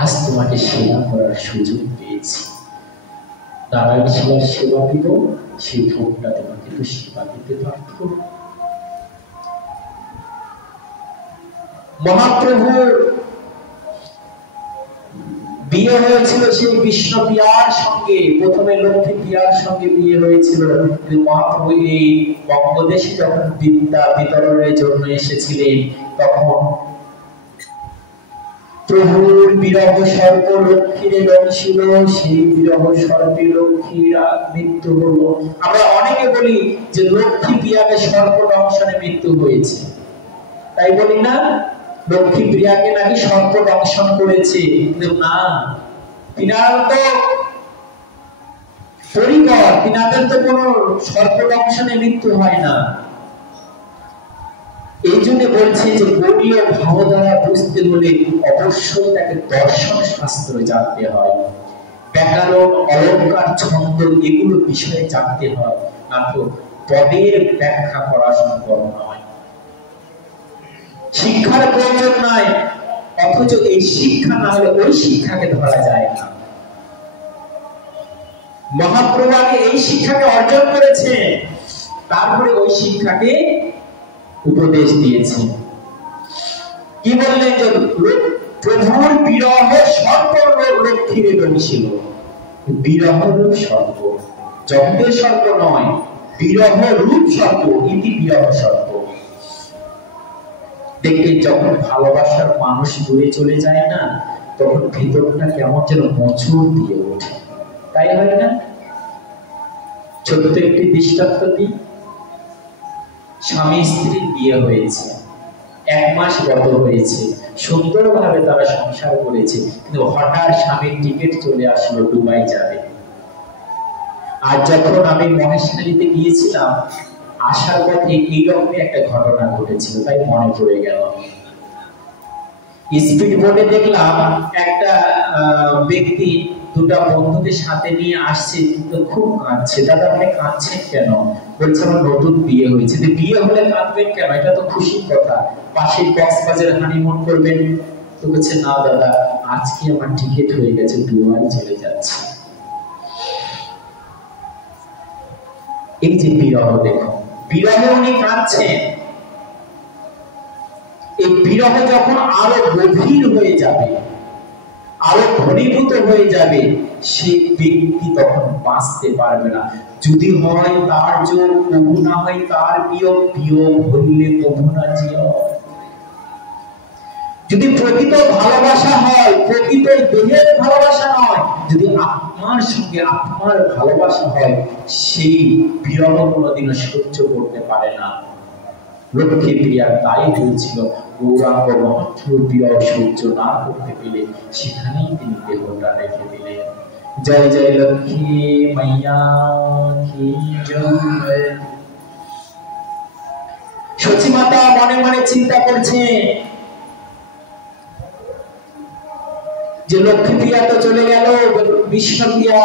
আজ তোমাকে সেবা করার সুযোগ পেয়েছি। নারায়ণ সেবার সেবা দিব, সেই ভোগটা তোমাকে তো সেবা দিতে পারত। মহাপ্রভু বিয়ে হয়েছিল সেই বিষ্ণু প্রিয়ার সঙ্গে, প্রথমে লক্ষ্মী প্রিয়ার সঙ্গে বিয়ে হয়েছিল। মহাপ্রভু এই বঙ্গদেশে যখন বিদ্যা বিতরণের জন্য এসেছিলেন, তখন প্রভুর বিরহ সর্প লক্ষ্মীর ছিল, সেই বিরহ সর্পে লক্ষ্মীর মৃত্যু হলো। আমরা অনেকে বলি যে লক্ষ্মী প্রিয়াকে সর্প দংশনে মৃত্যু হয়েছে, তাই বলি না? লক্ষ্মী প্রিয়াকে নাকি সর্প দংশন করেছে, কিন্তু না, তিনার তো পরিবার, তিনাদের তো কোনো সর্প দংশনে মৃত্যু হয় না। এই জন্য বলছে যে গৌড়ীয় ভাব দ্বারা বুঝতে হলে অবশ্যই তাকে দর্শন শাস্ত্র জানতে হয়, ব্যাকরণ, অলঙ্কার, ছন্দ এগুলো বিষয়ে জানতে হয়, না তো পদের ব্যাখ্যা করা সম্ভব নয়। শিক্ষার প্রয়োজন নয়, অথচ এই শিক্ষা না হলে ওই শিক্ষাকে ধরা যায় না। মহাপ্রভু আগে এই শিক্ষাকে অর্জন করেছে, তারপরে ওই শিক্ষাকে উপদেশ দিয়েছে। কি বললেন? যে প্রভুর বিরহ সর্প লক্ষ্মীর ছিল। বিরহ রূপ সর্প, জগতের সর্প নয়, বিরহ রূপ সর্প, ইতি বিরহ সর্প। দেখবে যখন ভালোবাসার মানুষ দূরে চলে যায় না, তখন ভিতরটা কেমন যেন মোচড় দিয়ে ওঠে, তাই হয় না? ছোট্ট একটি দৃষ্টান্ত দিই। স্বামী স্ত্রীর বিয়ে হয়েছে, 1 মাস গত হয়েছে, সুন্দরভাবে তারা সংসার করেছে, কিন্তু হঠাৎ স্বামীর টিকিট চলে আসলো দুবাই যাবে। আর যখন আমি মহেশখালীতে গিয়েছিলাম, আসার পথে এইরকম একটা ঘটনা ঘটেছিল, তাই মনে পড়ে গেল। স্পিড বোটে দেখলাম একটা ব্যক্তি দুটা বন্ধুদের সাথে নিয়ে আসছে, কিন্তু খুব কাঁদছে। দাদা আপনি কাঁদছেন কেন? বলছে আমার নতুন বিয়ে হয়েছে। বিয়ে হলে কাঁদবেন কেন? এটা তো খুশির কথা, পাশে কক্সবাজার হানিমুন করবেন। তো বলছে না দাদা, আজকে আমার টিকিট হয়ে গেছে, দুবাই চলে যাচ্ছে। এই যে বিরহ, দেখো বিরহে উনি কাঁদছেন। এই বিরহ যখন আরো গভীর হয়ে যাবে, আরো ঘনীভূত হয়ে যাবে, সেই ব্যক্তি তখন বাঁচতে পারবে না। যদি হয় তার যোগ, প্রভু না হয় তার বিয়োগ, বিয়োগ হইলে প্রভু না জিয়। যদি প্রকৃত ভালোবাসা হয়, প্রকৃত দেহের ভালোবাসা নয়, যদি আত্মার সঙ্গে আত্মার ভালোবাসা হয়, সেই বিরহ কোনোদিনও সহ্য করতে পারে না। লক্ষ্মী প্রিয়া তাই হয়েছিল, গৌরাঙ্গ মহাপ্রভুর বিরহ সহ্য না করতে পেলে সেখানেই তিনি দেহটা রেখে দিলেন। জয় জয় লক্ষ্মী মাইয়া কি জয়। সচী মাতা মনে মনে চিন্তা করছে যে লক্ষ্মী প্রিয়া তো চলে গেল, বিষ্ণু প্রিয়া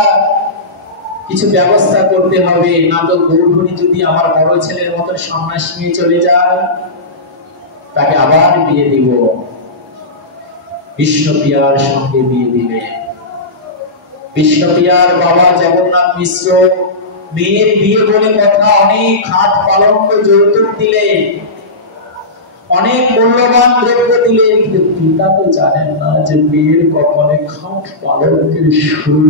কিছু ব্যবস্থা করতে হবে, না তো গৌরহরি যদি আমার বড় ছেলের মতো সন্ন্যাস নিয়ে চলে যায়, তাকে আবার বিয়ে দিব। বিষ্ণু প্রিয়ার সঙ্গে বিয়ে দিবে। বিষ্ণু প্রিয়ার বাবা জগন্নাথ মিশ্র মেয়ের বিয়ে বলে কথা অনেক খাট পালঙ্ক যৌতুক দিলেন, অনেক মূল্যবান দ্রব্য দিলেন, কিন্তু পিতা তো জানেন না যে মেয়ের কপালে খাট পালঙ্কের সুর।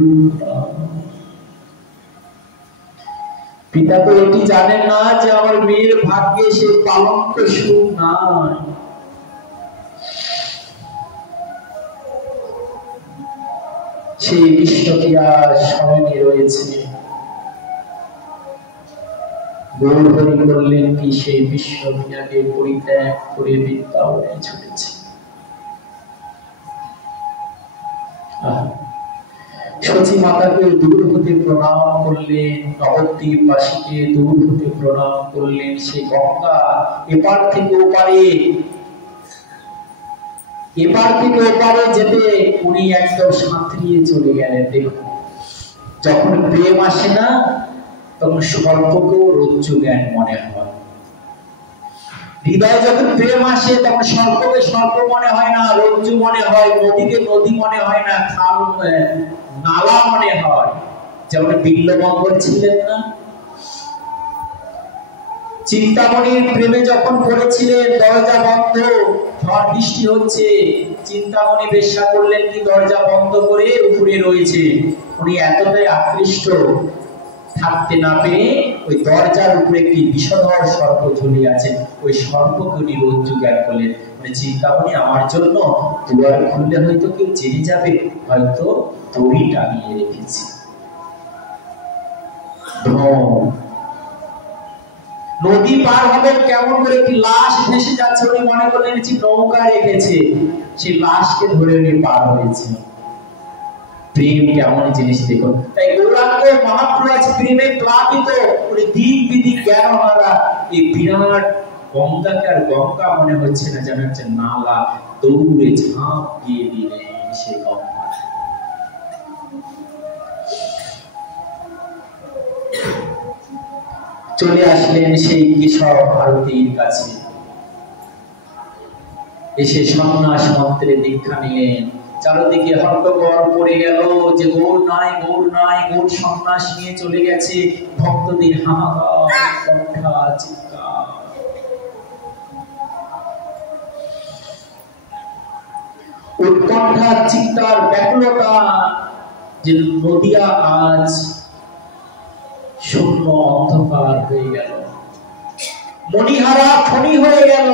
পিতা তো এটি জানেন না যে আমার মেয়ের ভাগ্যে সে পালঙ্ক সুখ নাই। সেই বিষ্ণুপ্রিয়ার স্মরণে রয়েছে। গৌরহরি করলেন কি, সেই বিষ্ণুপ্রিয়াকে পরিত্যাগ করে বৃন্দাবনে ছুটেছে। সচী মাতাকে দূর হতে প্রণাম করলেন, নবদ্বীপবাসীকে দূর হতে প্রণাম করলেন। সে গঙ্গা এপার থেকে ওপারে যেতে উনি একদম সাঁতরিয়ে চলে গেলেন। দেখুন, যখন প্রেম আসে না তখন সর্পকেও রজ্জু জ্ঞান মনে হয়। হৃদয়ে যখন প্রেম আসে তখন সর্পকে সর্প মনে হয় না, রজ্জু মনে হয়, নদীকে নদী মনে হয় না, খাল নালা মনে হয়। যেমন বিল্লমঙ্গল ছিলেন না, চিন্তামণির প্রেমে যখন পড়েছিলেন, দরজা বন্ধ, ঝড় বৃষ্টি হচ্ছে, চিন্তামণি বেশ্যা করলেন কি দরজা বন্ধ করে উপরে রয়েছে। উনি এতটাই আকৃষ্ট, থাকতে না পেরে ওই দরজার উপরে একটি বিষধর সর্প ঝুলে আছে, ওই সর্পকে উনি রজ্জু জ্ঞান করলেন। মানে চিন্তামণি আমার জন্য দুয়ার খুললে হয়তো কেউ জেনে যাবে, হয়তো দড়ি টানিয়ে রেখেছি। নদী পার হবেন কেমন করে, একটি লাশ ভেসে যাচ্ছে, উনি মনে করলেন যে নৌকা রেখেছে, সেই লাশকে ধরে উনি পার হয়েছে। প্রেম কেমন জিনিস দেখুন। তাই গৌরাঙ্গ মহাপ্রভু আজ প্রেমে প্লাবিত, উনি দিক বিদিক জ্ঞান হারা, এই বিরাট গঙ্গাকে আর গঙ্গা মনে হচ্ছে না, যেন হচ্ছে নালা। দৌড়ে ঝাঁপ দিয়ে দিলেন সেই গঙ্গা। চলে আসলেন সেই কেশব ভারতীর কাছে, এসে সন্ন্যাস মন্ত্রে দীক্ষা নিলেন। চারদিকে হট্টগোল পড়ে গেল যে গৌর নাই, গৌর নাই, গৌর সন্ন্যাস নিয়ে চলে গেছে। ভক্তদের হাহাকার, কণ্ঠা চিৎকার। উৎকণ্ঠা চিৎকার, ব্যাকুলতা, যে নদিয়া আজ শূন্য অন্ধকার হয়ে গেল, মণিহারা ফণি হয়ে গেল।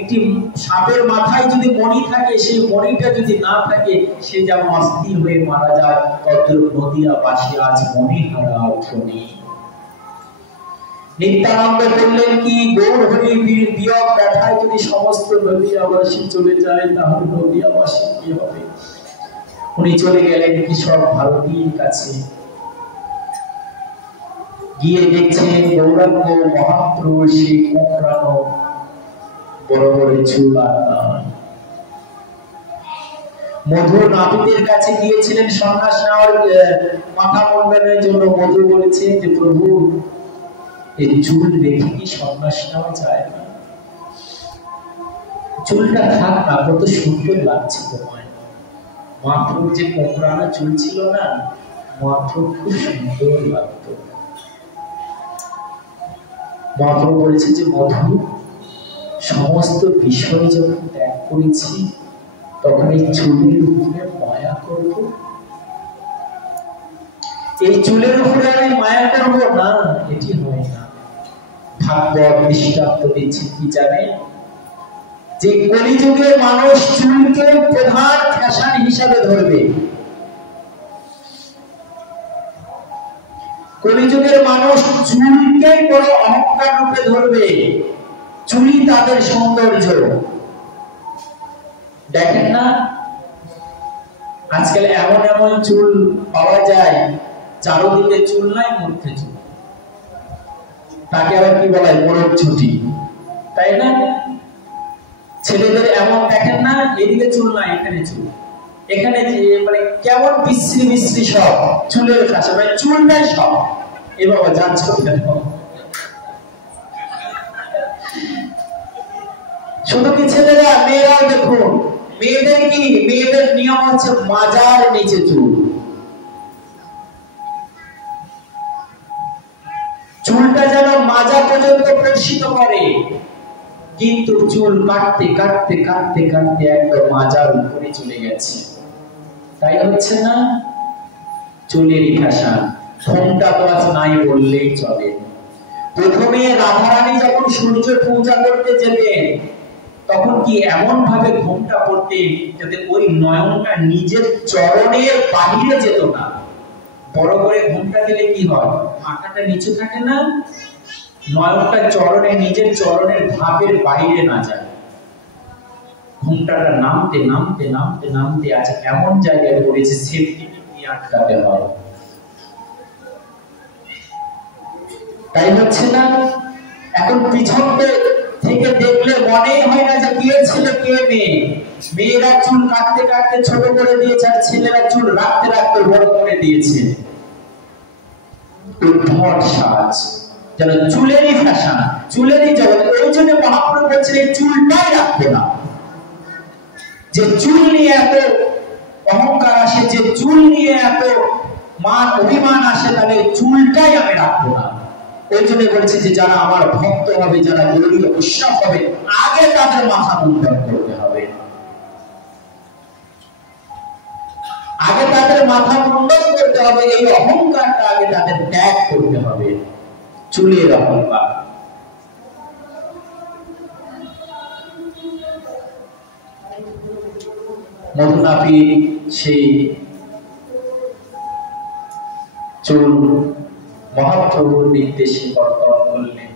একটি সাপের মাথায় যদি মণি থাকে, সেই মণিটা যদি না থাকে, সে যেমন অস্থির হয়ে মারা যায়, তদ্রূপ নদিয়াবাসী আজ মণিহারা ফণি। নিত্যানন্দ বললেন কি, গৌর হরি বিয়োগ ব্যথায় যদি সমস্ত নদিয়াবাসী চলে যায়, তাহলে নদিয়াবাসী কি হবে? উনি চলে গেলেন কেশব ভারতীর কাছে। গিয়ে দেখছেন গৌরাঙ্গ মহাপ্রভু সেই কোঁকড়ানো বড় বড় চুল আর নাই। মধু নাপিতের কাছে গিয়েছিলেন সন্ন্যাস নেওয়ার মাথা মুন্ডনের জন্য। মধু বলেছে যে প্রভু, এই চুল রেখে কি সন্ন্যাস নেওয়া যায় না? চুলটা থাক না, কত সুন্দর লাগছে তোমায়। মহাপ্রভুর যে কোঁকড়ানো চুল ছিল না, মহাপ্রভু খুব সুন্দর লাগতো। মহাপ্রভু বলেছে যে মধু, সমস্ত বিষয় যখন ত্যাগ করেছি, তখন এই চুলের উপরে মায়া করব? এই চুলের উপরে আমি মায়া করব না, এটি হয় না। ভাগবত দৃষ্টান্ত দিচ্ছে কি জানে, যে কলিযুগের মানুষ চুলকে প্রধান ফ্যাশন হিসাবে ধরবে। কলিযুগের মানুষ চুলকে বড় অহংকার রূপে ধরবে, চুলই তাদের সৌন্দর্য। দেখেন না আজকাল এমন এমন চুল পাওয়া যায়, চারদিকে চুল নাই, মধ্যে চুল, তাকে আবার কি বলা হয়, মোরগ ছুটি, তাই না? ছেলেদের এমন দেখেন না, এদিকে চুল নাই, এখানে চুল, এখানে মানে কেমন বিশ্রী বিশ্রী সব চুলের কাছে, মানে চুলটাই সব। এ বাবা যাচ্ছ কেন? শুধু কি ছেলেরা, মেয়েরাও দেখুন। মেয়েদের কি, মেয়েদের নিয়ম হচ্ছে মাজার নিচে চুল। চুলটা যেন মাজা পর্যন্ত প্রসারিত করে, কিন্তু চুল কাটতে কাটতে কাটতে কাটতে একদম মাজার উপরে চলে গেছে। তাই হচ্ছে না? চুলেরই ফ্যাশন। ঘোমটা তো আজ নাই বললেই চলে। প্রথমে রাধারানী যখন সূর্য পূজা করতে যেতেন, তখন কি এমন ভাবে ঘোমটা পড়তেন যাতে ওই নয়নটা নিজের চরণের বাহিরে যেত না। বড় করে ঘোমটা দিলে কি হয়, মাথাটা নিচু থাকে না, নয়নটা চরণে, নিজের চরণের ধাপের বাইরে না যায়। ঘুমটাটা নামতে নামতে নামতে নামতে আজ এমন জায়গায় পড়েছে সেফটি নিয়ে আটকাতে হয়। তাই হচ্ছে না? এখন পিছন থেকে দেখলে মনেই হয় না যে কে ছেলে কে মেয়ে। মেয়েরা চুল কাটতে কাটতে ছোট করে দিয়েছে, আর ছেলেরা চুল রাখতে রাখতে বড় করে দিয়েছে। উদ্ভট সাজ, যেন চুলেরই ফ্যাশন, চুলেরই জগৎ। ওই জন্য মহাপ্রভু বলছেন এই চুলটাই রাখবে না। যে চুল নিয়ে এত অহংকার আসে, যে চুল নিয়ে এত মান অভিমান আসে, তাহলে চুলটাই আমি রাখবো না। ওই জন্য বলছে যে যারা আমার ভক্ত হবে, যারা গৌরীয় উৎসব হবে, আগে তাদের মাথা মুন্ডন করতে হবে, আগে তাদের মাথা মুন্ডন করতে হবে। এই অহংকারটা আগে তাদের ত্যাগ করতে হবে, চুলের অহংকার। মধুনাপি সেই চুল মহাপ্রভুর নির্দেশে কর্তন করলেন।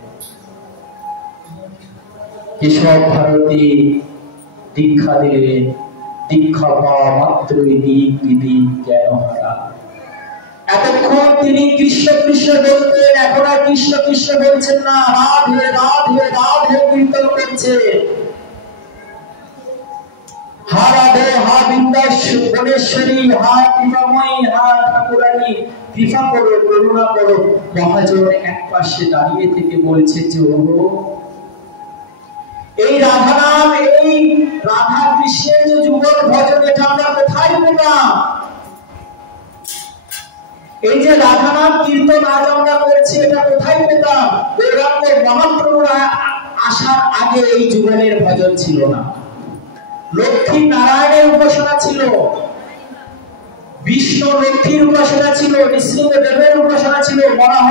কেশব ভারতী দীক্ষা দিলেন, দীক্ষা পাওয়া মাত্রই দিক বিদিক জ্ঞান হারা। এতক্ষণ তিনি কৃষ্ণ কৃষ্ণ বলতেন, এখন আর কৃষ্ণ কৃষ্ণ বলছেন না, রাধে রাধে রাধে কীর্তন করছেন। হা রাধে, হা বৃন্দাবনেশ্বরী, হা কৃপাময়ী, হা ঠাকুরানী, কৃপা করো, করুণা করো। মহাজন এক পাশে দাঁড়িয়ে থেকে বলছে যে ওগো, এই রাধা নাম, এই রাধা কৃষ্ণের যে যুগল ভজন, এটা আমরা কোথায় পেলাম? এই যে রাধা নাম কীর্তন আজ আমরা করছি, এটা কোথায় পেতাম? গৌরাঙ্গ মহাপ্রভুর আসার আগে এই যুগলের ভজন ছিল না। লক্ষ্মী নারায়ণের উপাসনা ছিল, বিষ্ণু লক্ষ্মীর উপাসনা ছিল, নৃসিংহদেবের উপাসনা ছিল, বরাহ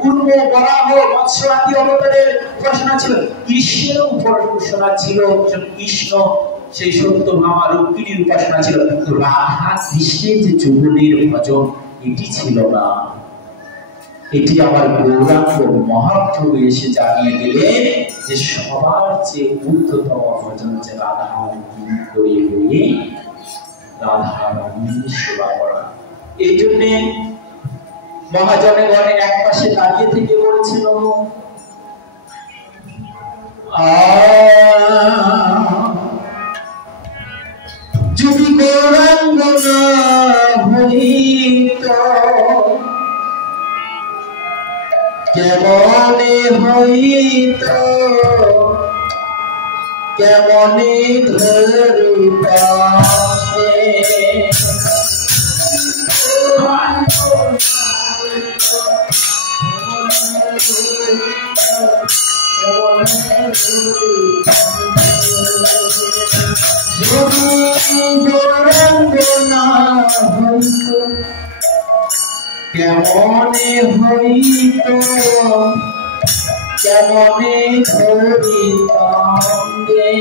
কুর্ম বরাহ মৎস্য আদি অবতারের উপাসনা ছিল, কৃষ্ণের উপাসনা ছিল। কৃষ্ণ সেই সত্যভামা রুক্মিণীর উপাসনা ছিল, কিন্তু রাধা কৃষ্ণের যে যুগলের ভজন এটি ছিল না। এটি আমার গৌরাঙ্গ মহাপ্রভু এসে জানিয়ে দিলেন যে সবার চেয়ে উদ্ধতম ভজন যে রাধা হয়ে হয়ে রাধা রানীর সেবা করা। এই জন্য মহাজনগণ এক পাশে দাঁড়িয়ে থেকে বলছিল, যদি গৌরাঙ্গ না হইত কেমনে হইত, কেমনে ধরিতে গৌরাঙ্গ না হইত কেমনে হইত, কেমনে ধরিতাম গে।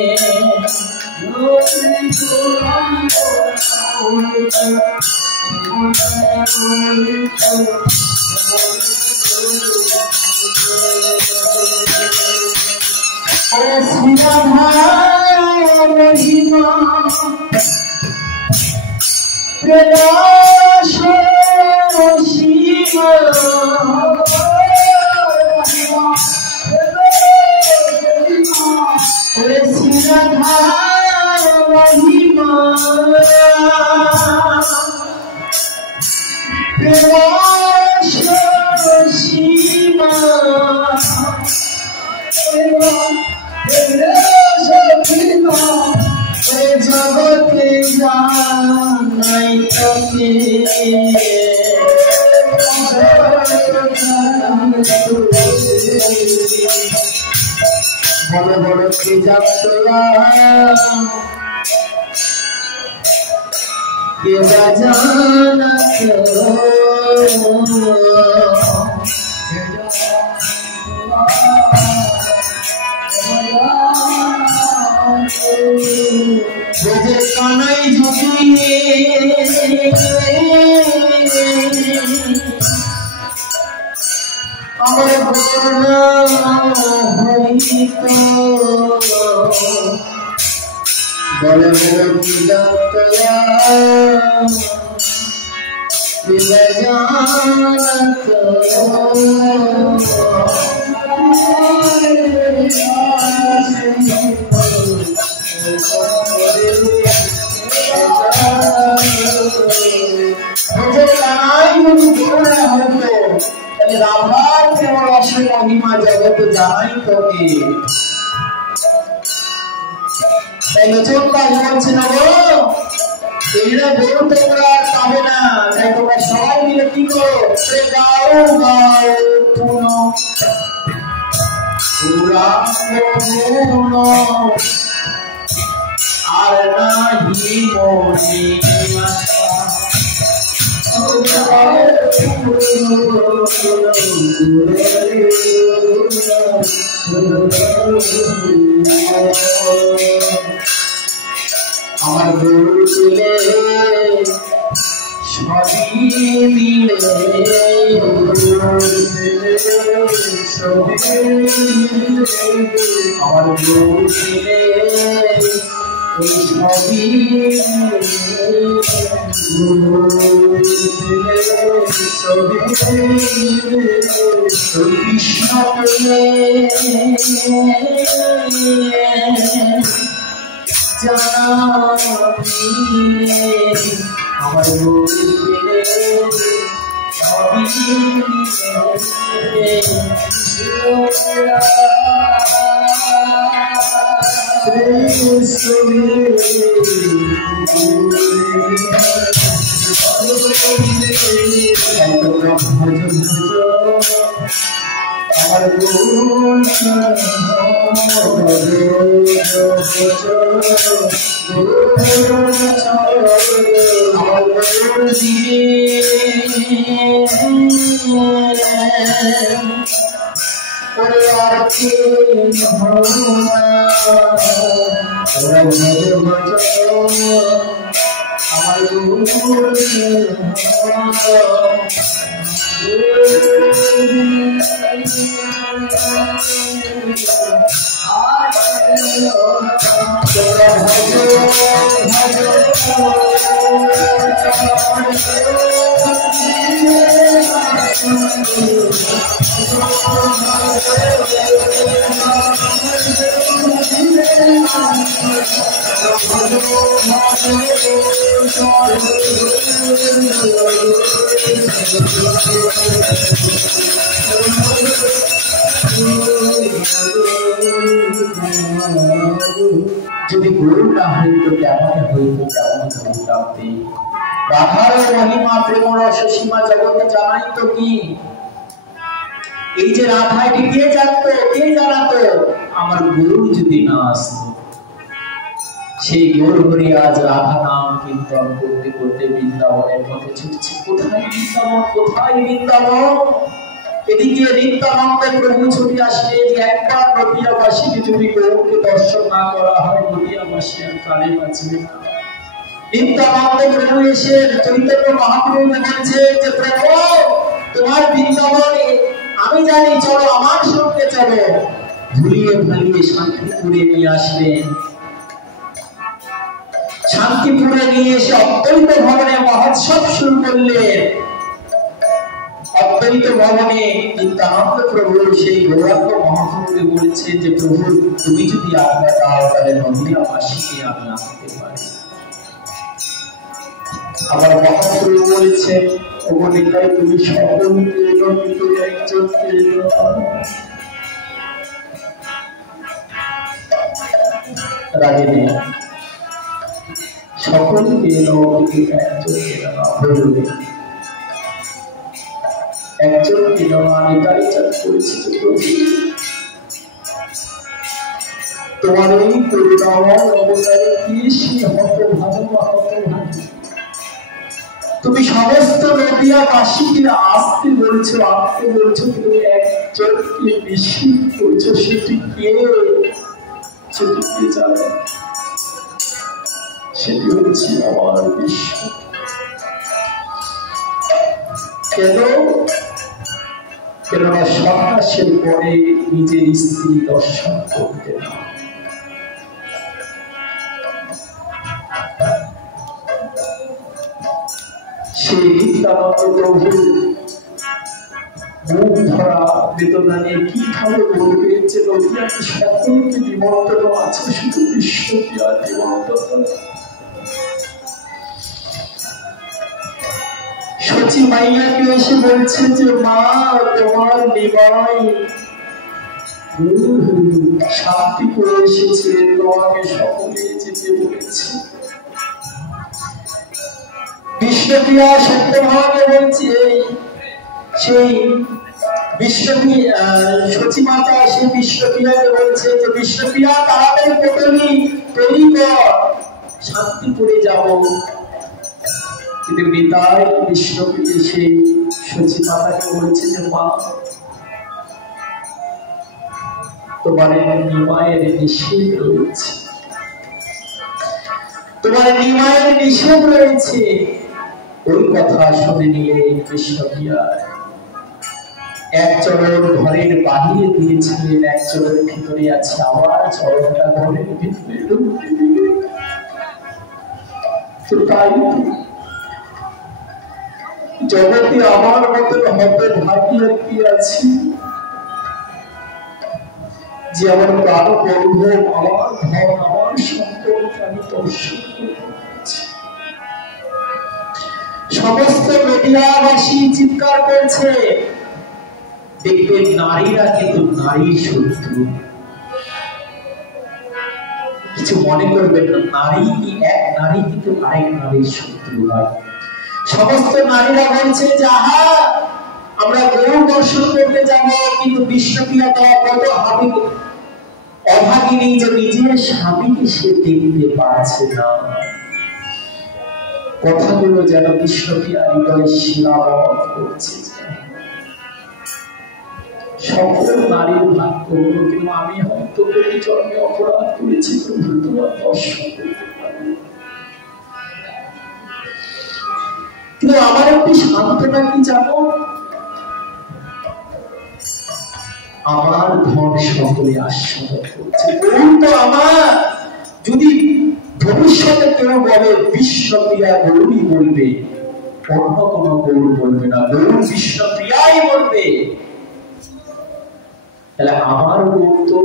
মহিমা প্রকাশ শিব রাধা মহিমা প্রকাশ শিব জগতে জানাই তোকে বড় বড় কি যাত্রা কে জানা কানাই ঝুঁকিয়ে আমার করুণা হইত বলে বলে কি জানতয়া বিলে জানত রাধার কেবল অসীম মহিমা জগতে জানাই তোকে। তাই লোচনদাস বলছে না গো, এইরা বউ তোমরা আর পাবে না, তাই তোমরা সবাই মিলে কি করো, গাও গাও পুনো আর নাহি মনে আশা। আমার গরু ছিলে সবই মিলে আমার গরু ছিলে সবই কৃষ্ণ আমার যদি গুরু না হইতো কেমন হইতো কেমন হইতাম। রাধার মহিমা প্রেম রস সীমা জগতে জানাই তো কি। এই যে রাধা এটি কে জানতো, কে জানাতো? আমার গুরু যদি না আসতো। সেই গৌর হরি আজ রাধা নাম কীর্তন করতে করতে বৃন্দাবনের পথে ছুটছে। কোথায় বৃন্দাবন, কোথায় বৃন্দাবন? এদিকে নিত্যানন্দে প্রভু ছুটে আসলে যে একবার নদিয়াবাসীকে যদি গৌরকে দর্শন না করা হয়, নদিয়াবাসী আর প্রাণে বাঁচবে না। নিত্যানন্দে প্রভু এসে চৈতন্য মহাপ্রভু বলছে যে প্রভু তোমার বৃন্দাবনে আমি জানি, চলো আমার সঙ্গে চলো। ভুলিয়ে ভালিয়ে শান্তিপুরে নিয়ে আসলেন। শান্তিপুরে নিয়ে এসে অদ্বৈত ভবনে মহোৎসব শুরু করলেন। অদ্বৈত ভবনে নিত্যানন্দ প্রভু সেই গৌরাঙ্গ মহাপ্রভুকে বলেছে যে প্রভু তুমি যদি আজ্ঞা দাও তাহলে নদিয়াবাসীকে আমি আনতে পারি। আবার মহাপ্রভু বলেছেন অবনীতাই তুমি সকলকে এলো কিন্তু একজনকে এলো। রাগে নেই, সকলকে এলো কিন্তু একজনকে এলো হইবে। একজন আমি তাই চাপ করেছি তোমার এই করুণাময় অবতারে কি সে হত ভালো হত ভালো। তুমি সমস্ত নদিয়াবাসীকে আসতে বলছো, আসতে বলছো, তুমি একজনকে বেশি করছো। সেটি কে? সেটি কে জানো? সেটি হচ্ছে আমার বিশ্ব। কেন? কেননা সন্ন্যাসের পরে নিজের স্ত্রী দর্শন করতে না। সেই নিত্যানন্দ প্রভু মুখ ধরা বেদনা নিয়ে কিভাবে বলবে যে নদীয়াকে সকলকে নিমন্ত্রণ আছে, শুধু বিশ্বকে আর নিমন্ত্রণ। সচি মাইয়াকে এসে বলছে যে মা তোমার নিমাই শান্তি করে এসেছে, তোমাকে সকলে যেতে বলেছে। বিষ্ণুপ্রিয়া সত্যভাবে বলছে, সেই সচিমাতা সেই বিষ্ণুপ্রিয়াকে বলছে যে বিষ্ণুপ্রিয়া তাড়াতাড়ি কোটলি তৈরি কর, শান্তিপুরে যাব। কিন্তু নিতাই বিষ্ণুপ্রিয়া সেই সচিমাতাকে বলছে যে মা তোমার নিমায়ের নিষেধ রয়েছে, তোমার নিমায়ের নিষেধ রয়েছে। ওই কথা শুনে নিয়ে বিষ্ণুপ্রিয়া এক চরণ ঘরের বাহিরে দিয়েছিলেন, এক চরণ ভিতরে আছে, আবার চরণটা ঘরের ভিতরে ঢুকতে দিলেন। তো তাই জগতে আমার মতন হতভাগী আর কি আছে যে আমার প্রাণ বন্ধু, আমার ধন, আমার সম্পদকে আমি দর্শন করছি। সমস্ত মিডিয়াবাসী চিৎকার করছে, দেখবেন নারীরা কিন্তু নারীর শত্রু। কিছু মনে করবেন না, নারী কি এক নারী কিন্তু আরেক নারীর শত্রু হয়। সমস্ত নারীরা বলছে যে আহা আমরা গরু দর্শন করতে যাব, কিন্তু বিষ্ণুপ্রিয়া কত অভাগিনী যে নিজের স্বামীকে সে দেখতে পাচ্ছে না। কথাগুলো যেন বিষ্ণুপ্রিয়া হৃদয়ে শিলাবরণ করছে। সকল নারীর ভাগ্য, কিন্তু আমি হয়তো কোটি জন্মে অপরাধ করেছি, প্রভু তোমার দর্শন করতে পারি। কিন্তু আমার একটি সান্ত্বনা কি জানো, আমার ধন সকলে আস্বাদন করছে। তো আমার যদি ভবিষ্যতে কেউ বলে বিষ্ণুপ্রিয়া গৌরী বলবে, অন্য কোনো গৌর বলবে না, গৌর বিষ্ণুপ্রিয়াই বলবে। তাহলে আমার গৌর তো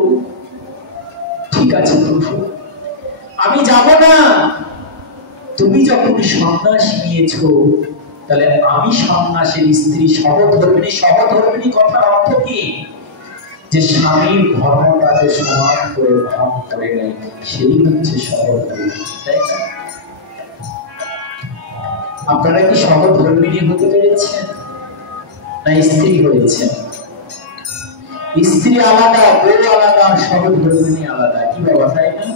ঠিক আছে প্রভু, আমি যাব না। তুমি যখন সন্ন্যাস নিয়েছো, তাহলে আমি সন্ন্যাসের স্ত্রী, সহধর্মিণী কথার অর্থ কি? যে স্বামীর ধর্মটাকে সমান করে ভঙ্গ করে নেয়, সেই হচ্ছে সহধর্মিণী, তাই না? আপনারা কি সহধর্মিণী হতে পেরেছেন না স্ত্রী হয়েছেন? স্ত্রী আলাদা, বউ আলাদা, সহধর্মিণী আলাদা, কি বাবা, তাই না?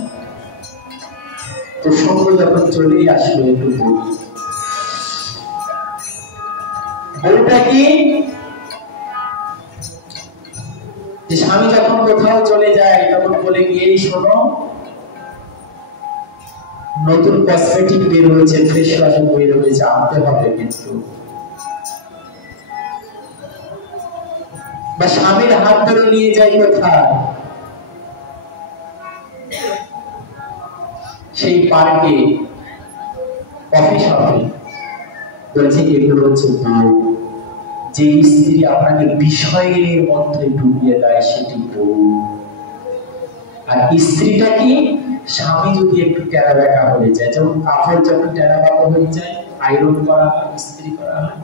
প্রসঙ্গ যখন চলেই আসলো একটু বলি। বউটা কি? যে স্বামী যখন কোথাও চলে যায় তখন বলে গিয়েই শোনো, নতুন কসমেটিক বের হয়েছে, ফেস ওয়াশ বের হয়েছে, আনতে হবে কিন্তু। বা স্বামীর হাত ধরে নিয়ে যায় কোথায়, সেই পার্কে, কফি শপে, বলছে এগুলো হচ্ছে বউ। যে স্ত্রী আপনাকে বিষয়ের মধ্যে ডুবিয়ে দেয় সেটি বউ। আর স্ত্রীটা কি? স্বামী যদি একটু টেরা বেঁকা হয়ে যায়, যেমন কাপড় যখন টেরা বেঁকা হয়ে যায় আয়রন করা হয়, ইস্ত্রি করা হয়,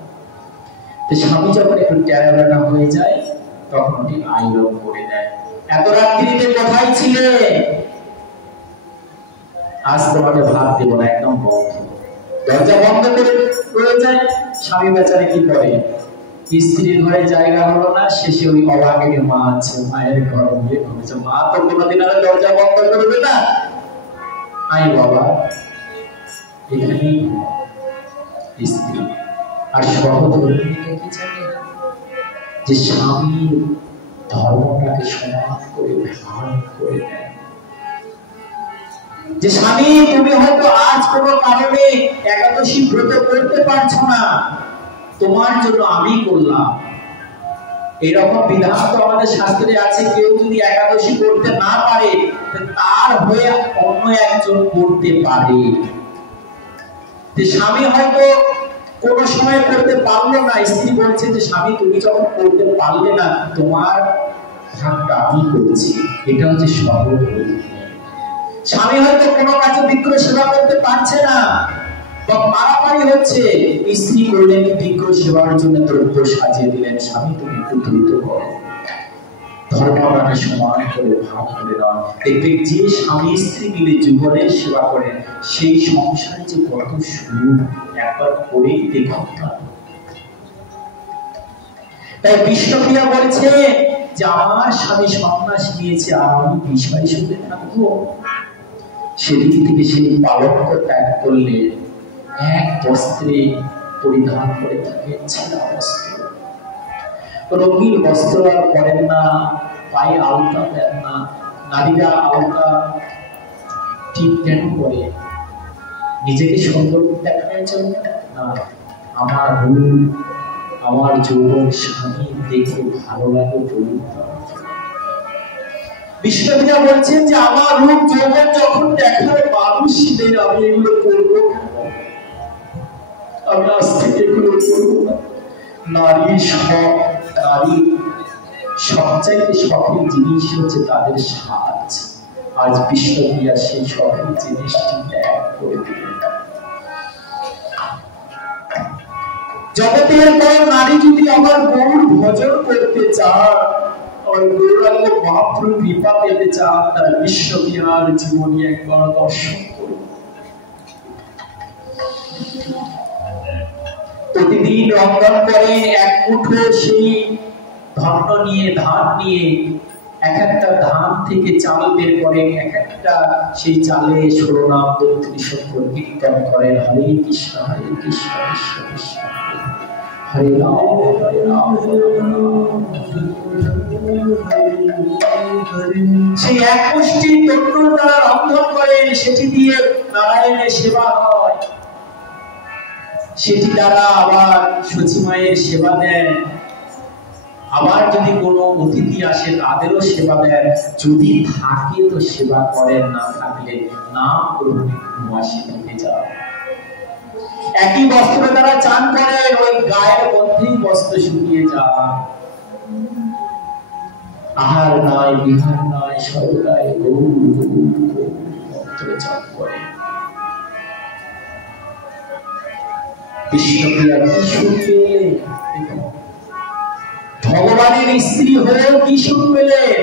তো স্বামী যখন একটু টেরা বেঁকা হয়ে যায় তখন উনি আয়রন করে দেয়। এত রাত্রিতে কোথায় ছিলে? আজ তোমাকে ভাত দেবো না, একদম বন্ধ। দরজা বন্ধ করে রয়ে যায়। স্বামী বেচারে কি করে? স্ত্রীর ঘরে জায়গা হলো না, শেষে ওই অভাগিনী মা আছে, মায়ের ঘরে গিয়ে ঘুমেছে। মা তো কোনোদিন আর দরজা বন্ধ করবে না, আই বাবা এখানেই স্ত্রী। আর সহধর্মিণীটা কি জানে? যে স্বামীর ধর্মটাকে সমান করে ধারণ করে দেয়। যে স্বামী তুমি হয়তো আজ কোনো কারণে একাদশী ব্রত করতে পারছো না, তোমার জন্য আমি করলাম। এরকম বিধান তো আমাদের শাস্ত্রে আছে, কেউ যদি একাদশী করতে না পারে তার হয়ে অন্য একজন করতে পারে। স্বামী হয়তো কোন সময় করতে পারলো না, স্ত্রী বলছে যে স্বামী তুমি যখন করতে পারলে না তোমার ভাগটা আমি করছি। এটা হচ্ছে সহযোগী। স্বামী হয়তো কোনো কাজে বিগ্রহ সেবা করতে পারছে না বা মারামারি হচ্ছে, স্ত্রী করলেন বিগ্রহ সেবার জন্য দ্রব্য সাজিয়ে দিলেন, স্বামী তুমি একটু দ্রুত করো, ধর্মদানে সমান করে ভাগ করে দেওয়া। দেখবে যে স্বামী স্ত্রী মিলে যুগলের সেবা করেন সেই সংসারে যে কত সুখ একবার করেই দেখুন। তাই বিষ্ণুপ্রিয়া বলছে যে আমার স্বামী সন্ন্যাস নিয়েছে আর আমি বিষয় সুখে থাকবো। সেদিন থেকে সেই পালঙ্ক ত্যাগ করলে এক বস্ত্রে পরিধান করে থাকে, ছেঁড়া বস্ত্র, রঙিন বস্ত্র আর পরেন না, পায়ে আলতা দেন না। নারীরা আলতা ঠিক কেন করে? নিজেকে সুন্দর দেখানোর জন্য না, আমার রূপ আমার যৌবন স্বামী দেখে ভালো লাগে বলুন। বিষ্ণুপ্রিয়া বলছেন যে আমার রূপ যৌবন যখন দেখার মানুষ নেই, আমি এগুলো করবো কেন? আমি আজ থেকে এগুলো করবো না। নারী সবচাইতে শখের জিনিস হচ্ছে তাদের সাজ। আজ বিষ্ণুপ্রিয়া সেই শখের জিনিসটি ত্যাগ করে দিলেন। জগতের কোন নারী যদি আমার গৌর ভজন করতে চান, আমার গৌরাঙ্গ মহাপ্রভু কৃপা পেতে চান, তারা বিষ্ণুপ্রিয়ার জীবনী একবার দর্শন করুন। প্রতিদিন রন্ধন করে এক মুঠো সেই ধান নিয়ে এক একটা ধান থেকে চাল বের করে, এক একটা সেই চালে ষোড়নাম ৩২ অক্ষর কীর্তন করেন, হরে কৃষ্ণ কৃষ্ণ কৃষ্ণ হরে রাম হরে রাম। সেই এক মুষ্টি তন্তুর দ্বারা রন্ধন করেন, সেটি দিয়ে নারায়ণের সেবা হয়, সেটি দ্বারা আবার সচিমায়ের সেবা দেন, আবার যদি কোনো অতিথি আসে তাদেরও সেবা দেন, যদি থাকে তো সেবা করেন, না থাকলে নাম গ্রহণে ঘুমাসি থেকে যান। একই বস্ত্র দ্বারা চান করেন, ওই গায়ের মধ্যেই বস্ত্র শুকিয়ে যায়। আহার নাই বিহার নাই, সর্বদাই গৌর মন্ত্রে চান করেন। বিষ্ণুপ্রিয়া কি সুখ পেলেন, ভগবানের স্ত্রী হয়েও কি সুখ পেলেন?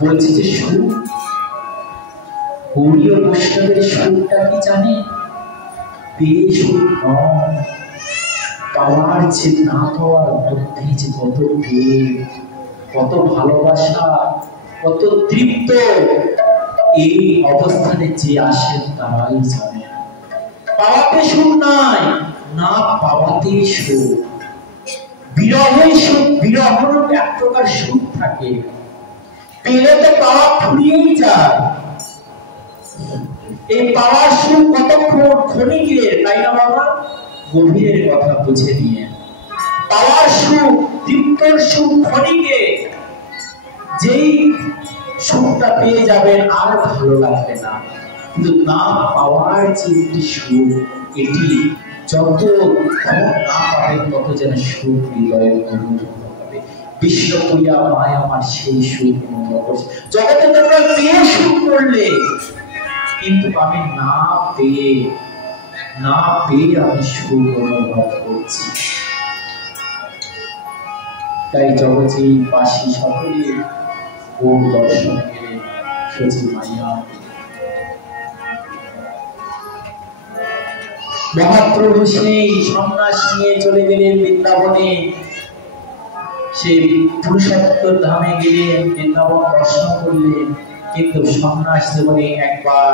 বলছে যে সুখ, গৌরীয় বৈষ্ণবের সুখটা কি জানে? পেয়ে সুখ নয়, পাওয়ার যে না পাওয়ার মধ্যে যে কত প্রেম, কত ভালোবাসা, কত তৃপ্ত, এই অবস্থানে যে আসেন তারাই জানে। পাওয়াতে সুখ নাই, না পাওয়াতে সুখ। বিরহে সুখ, বিরহের এক প্রকার সুখ থাকে, পেলে তো পাওয়া ফুরিয়েই যায়। এই পাওয়ার সুখ কতক্ষণ, ক্ষণিকের, তাই না বাবা? গভীরের কথা বুঝে নিয়ে পাওয়ার সুখ, তৃপ্তর সুখ ক্ষণিকে, যেই সুখটা পেয়ে যাবেন আর ভালো লাগবে না। কিন্তু না পাওয়ার যে একটি সুখ, এটি যত না পাবেন তত যেন সুখ হৃদয়ের অনুভব হবে। বিষ্ণুপ্রিয়া মায় আমার সেই সুখ অনুভব করছে। জগতে তোমরা পেয়ে সুখ করলে, কিন্তু আমি না পেয়ে আমি সুখ অনুভব করছি। তাই জগতে বাসী সকলে গৌর দর্শন গেলে সচি মাইয়া। মহাপ্রভু সেই সন্ন্যাস নিয়ে চলে গেলেন বৃন্দাবনে, সেই পুরুষোত্তর ধামে গেলেন, বৃন্দাবন দর্শন করলেন, কিন্তু সন্ন্যাস জীবনে একবার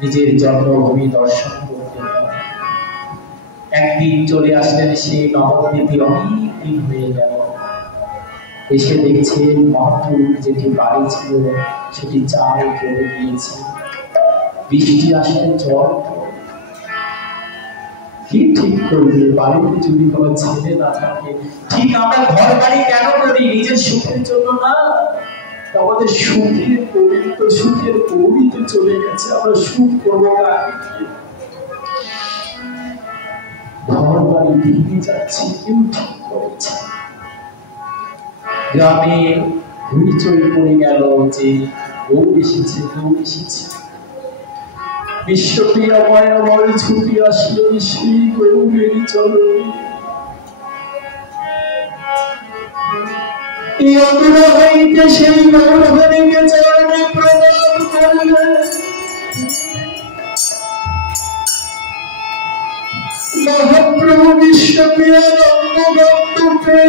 নিজের জন্মভূমি দর্শন করতে হয়। একদিন চলে আসলেন সেই নবদ্বীপে, অনেক দিন হয়ে গেল। এসে দেখছেন মহাপ্রভুর যেটি বাড়ি ছিল সেটি চাল পড়ে গিয়েছে, বৃষ্টি আসলে জল। কি ঠিক করবে? বাড়িতে যদি কোনো ছেলে না থাকে, ঠিক আমরা ঘর বাড়ি কেন করি? নিজের সুখের জন্য না। আমাদের সুখের পবিত্র, সুখের পবিত্র চলে গেছে, আমরা সুখ করবো না। ঘরবাড়ি ভেঙে যাচ্ছে, কেউ ঠিক করেছে। গ্রামে হইচই পড়ে গেল যে গৌর এসেছে, গৌর এসেছে। বিশ্বপ্রিয়া মায়া বলে ছুটি আসলেন সেই গৌরের চরণে। অদূর হইতে সেই গৌরহরিকে চরণে প্রণাম করলেন। মহাপ্রভু বিশ্বপ্রিয়ার অঙ্গবন্ধুকে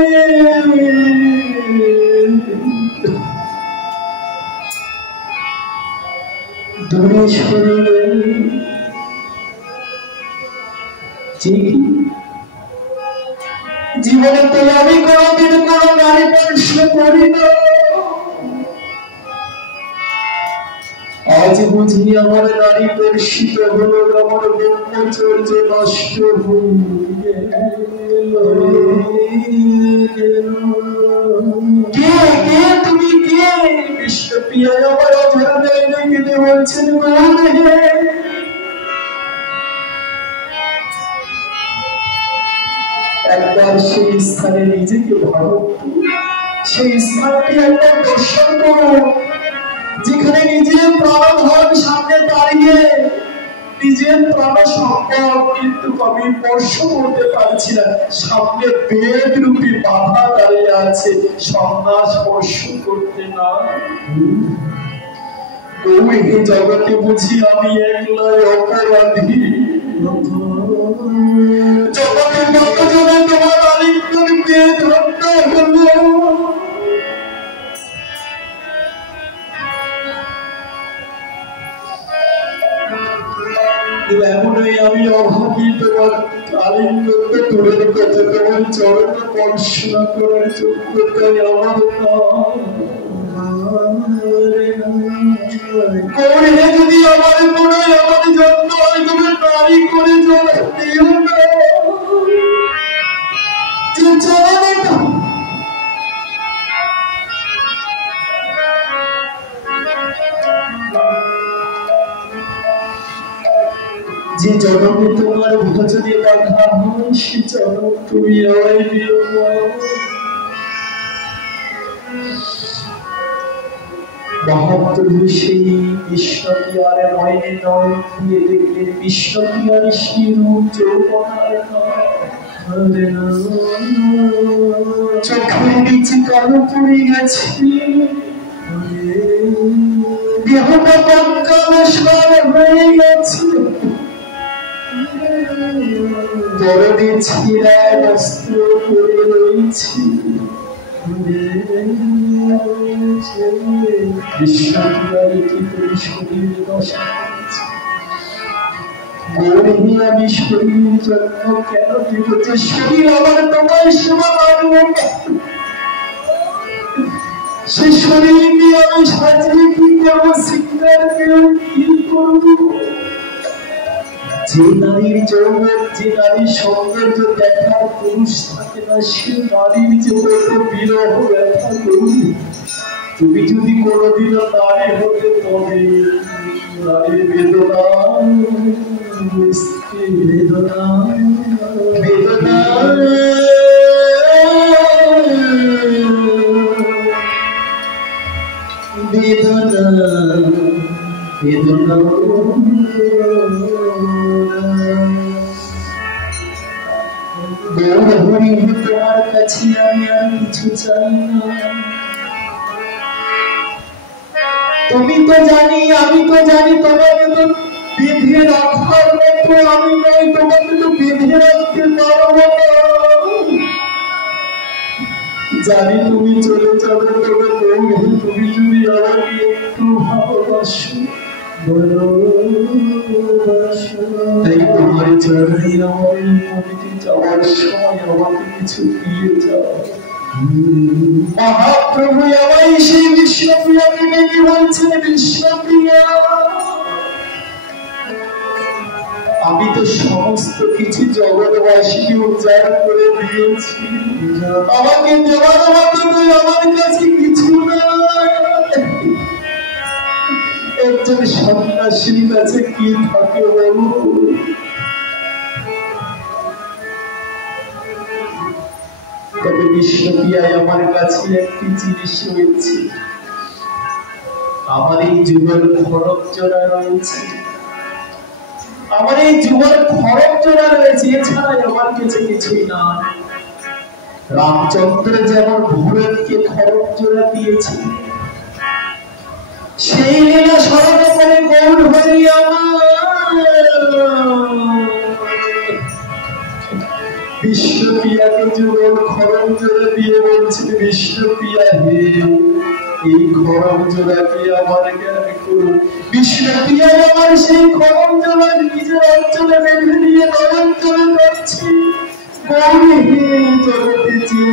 দূরে সরিলেন। জীবনে তো আমি কোনদিন কোন নারী স্পর্শ করি না, আজ বুঝি আমার নারী স্পর্শিত হলো, আমার ব্রহ্মচর্য নষ্ট হয়ে গেল। কে কে তুমি কে? বিশ্বপ্রিয়া আমার অধরণে কেঁদে বলছেন, একবার সেই স্থানে নিজেকে ভাবো, সেই স্থানটি একবার দর্শন করো যেখানে নিজের প্রাণধন সামনে দাঁড়িয়ে নিজের প্রাণ সম্পদ কিন্তু আমি স্পর্শ করতে পারছি না, সামনে বেদ রূপী বাধা দাঁড়িয়ে আছে, সন্ন্যাস স্পর্শ করতে না। এই জগতে বুঝি আমি একলাই অপরাধী, জগতে কতজনে তোমার আলিঙ্গন পেয়ে ধন্য হলো। এমনই আমি অভাবী, তোমার আলিঙ্গন দূরের কথা, তোমার চরণ স্পর্শনা করার যোগ্যতাই আমার না। যদি আমার মনে আমার জন্য হয় তুমি নারী করে দিও না, যে জনকে তোমার ভজনে বাধা হয় সে জনক তুমি আমায় দিও না। মহাপ্রভু সেই বিশ্বপ্রিয়ার নয়নে নয় দিয়ে দেখলেন, বিশ্বপ্রিয়ার সেই রূপ যৌবনার চোখের নিচে কালো পড়ে গেছে, দেহটা কঙ্কালে সার হয়ে গেছে, দরদে ছিঁড়া বস্ত্র পরে রয়েছে। আমি শরীর জন্য কেন দিব, যে শরীর আমার তোমার সেবা মানব, সে শরীর নিয়ে আমি সাজিয়ে কি করবো, সিঙ্গার কি করবো? যে নারীর যৌবন, যে নারীর সৌন্দর্য দেখার পুরুষ থাকে না, সে নারীর যে কত বিরহ ব্যথা করবে। তুমি যদি কোনোদিনও নারী হতে, তবে নারীর বেদনা বেদনা বেদনা বেদনা বেদনা তোমার কাছে আমি আর কিছু চাই না। তুমি তো জানি, আমি তো জানি, তোমাকে তো বেঁধে রাখার মতো আমি নই, তোমাকে তো বেঁধে রাখতে পারবো না। জানি তুমি চলে যাবে, তবে তুমি যদি আমাকে একটু ভালোবাসো, তাই তোমার চরণে আমার মনেতে যাওয়ার সময় আমাকে কিছু দিয়ে যাও। মহাপ্রভু আমায় সেই বিশ্বপ্রিয়াকে ডেকে বলছেন, বিশ্বপ্রিয়া আমি তো সমস্ত কিছু জগৎবাসীকে উজাড় করে দিয়েছি, আমাকে দেওয়ার মতো আমার কাছে কিছু না। একজন সন্ন্যাসীর কাছে কি থাকে বলো? তবে বিষ্ণুপ্রিয়ায় আমার কাছে একটি জিনিস রয়েছে, আমার এই যুগের খড়গ জোড়া রয়েছে, আমার এই যুগের খড়গ জোড়া রয়েছে, এছাড়া আমার কাছে কিছুই না। রামচন্দ্র যেমন ভরতকে খড়গ জোড়া দিয়েছে, সেই লীলা স্মরণ করে গৌর হরি আমার বিষ্ণুপ্রিয়াকে যুগল খড়গ জোড়া দিয়ে বলছেন, বিষ্ণুপ্রিয়া হে, এই খড়গ জোড়াকে আমার জ্ঞান করুন। বিষ্ণুপ্রিয়া আমার সেই খড়গ জোড়া নিজের অঞ্চলে বেঁধে নিয়ে অঞ্চলে যাচ্ছে। গৌরী হে, জগতে যে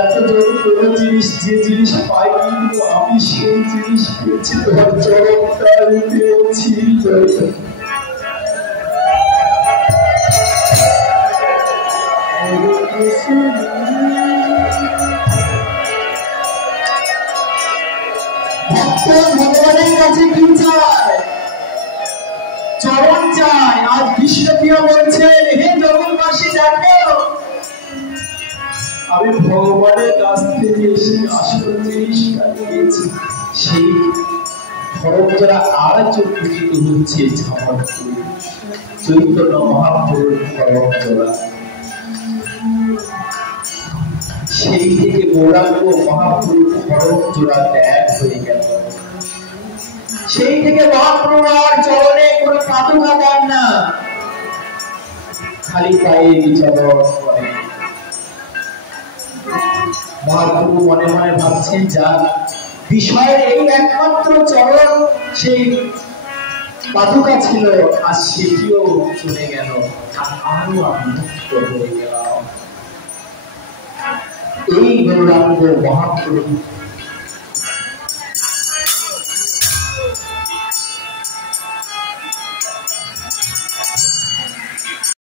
এত জোর কোনো জিনিস, যে জিনিস পাইনি কিন্তু আমি সেই জিনিস পেয়েছি, তোমার চরমটাই পেয়েছি। ভগবানের কাছে কি চায়? চরণ চায়। আজ বিষ্ণুপ্রিয়া বলছেন, হে জগৎবাসী দেখো, আমি ভগবানের কাছ থেকে এসে আসল জিনিসটা নিয়েছি। সেই খড়গ জোড়া আজ উন্মোচিত হচ্ছে ঝামরপুরে, চৈতন্য মহাপ্রভুর খড়গ জোড়া। সেই থেকে গৌরাঙ্গ মহাপ্রভুর খড়গ জোড়া ত্যাগ হয়ে গেল। সেই থেকে মহাপ্রভু আর চরণে কোনো পাদুকা দেন না, খালি পায়ে বিচরণ করে। মহাপ্রভু মনে মনে ভাবছেন, যা বিষয়ের এই একমাত্র চরণ সেই পাদুকা ছিল, আর সেটিও চলে গেল, আরো আমি মুক্ত হয়ে গেলাম। এই গৌরাঙ্গ মহাপ্রভু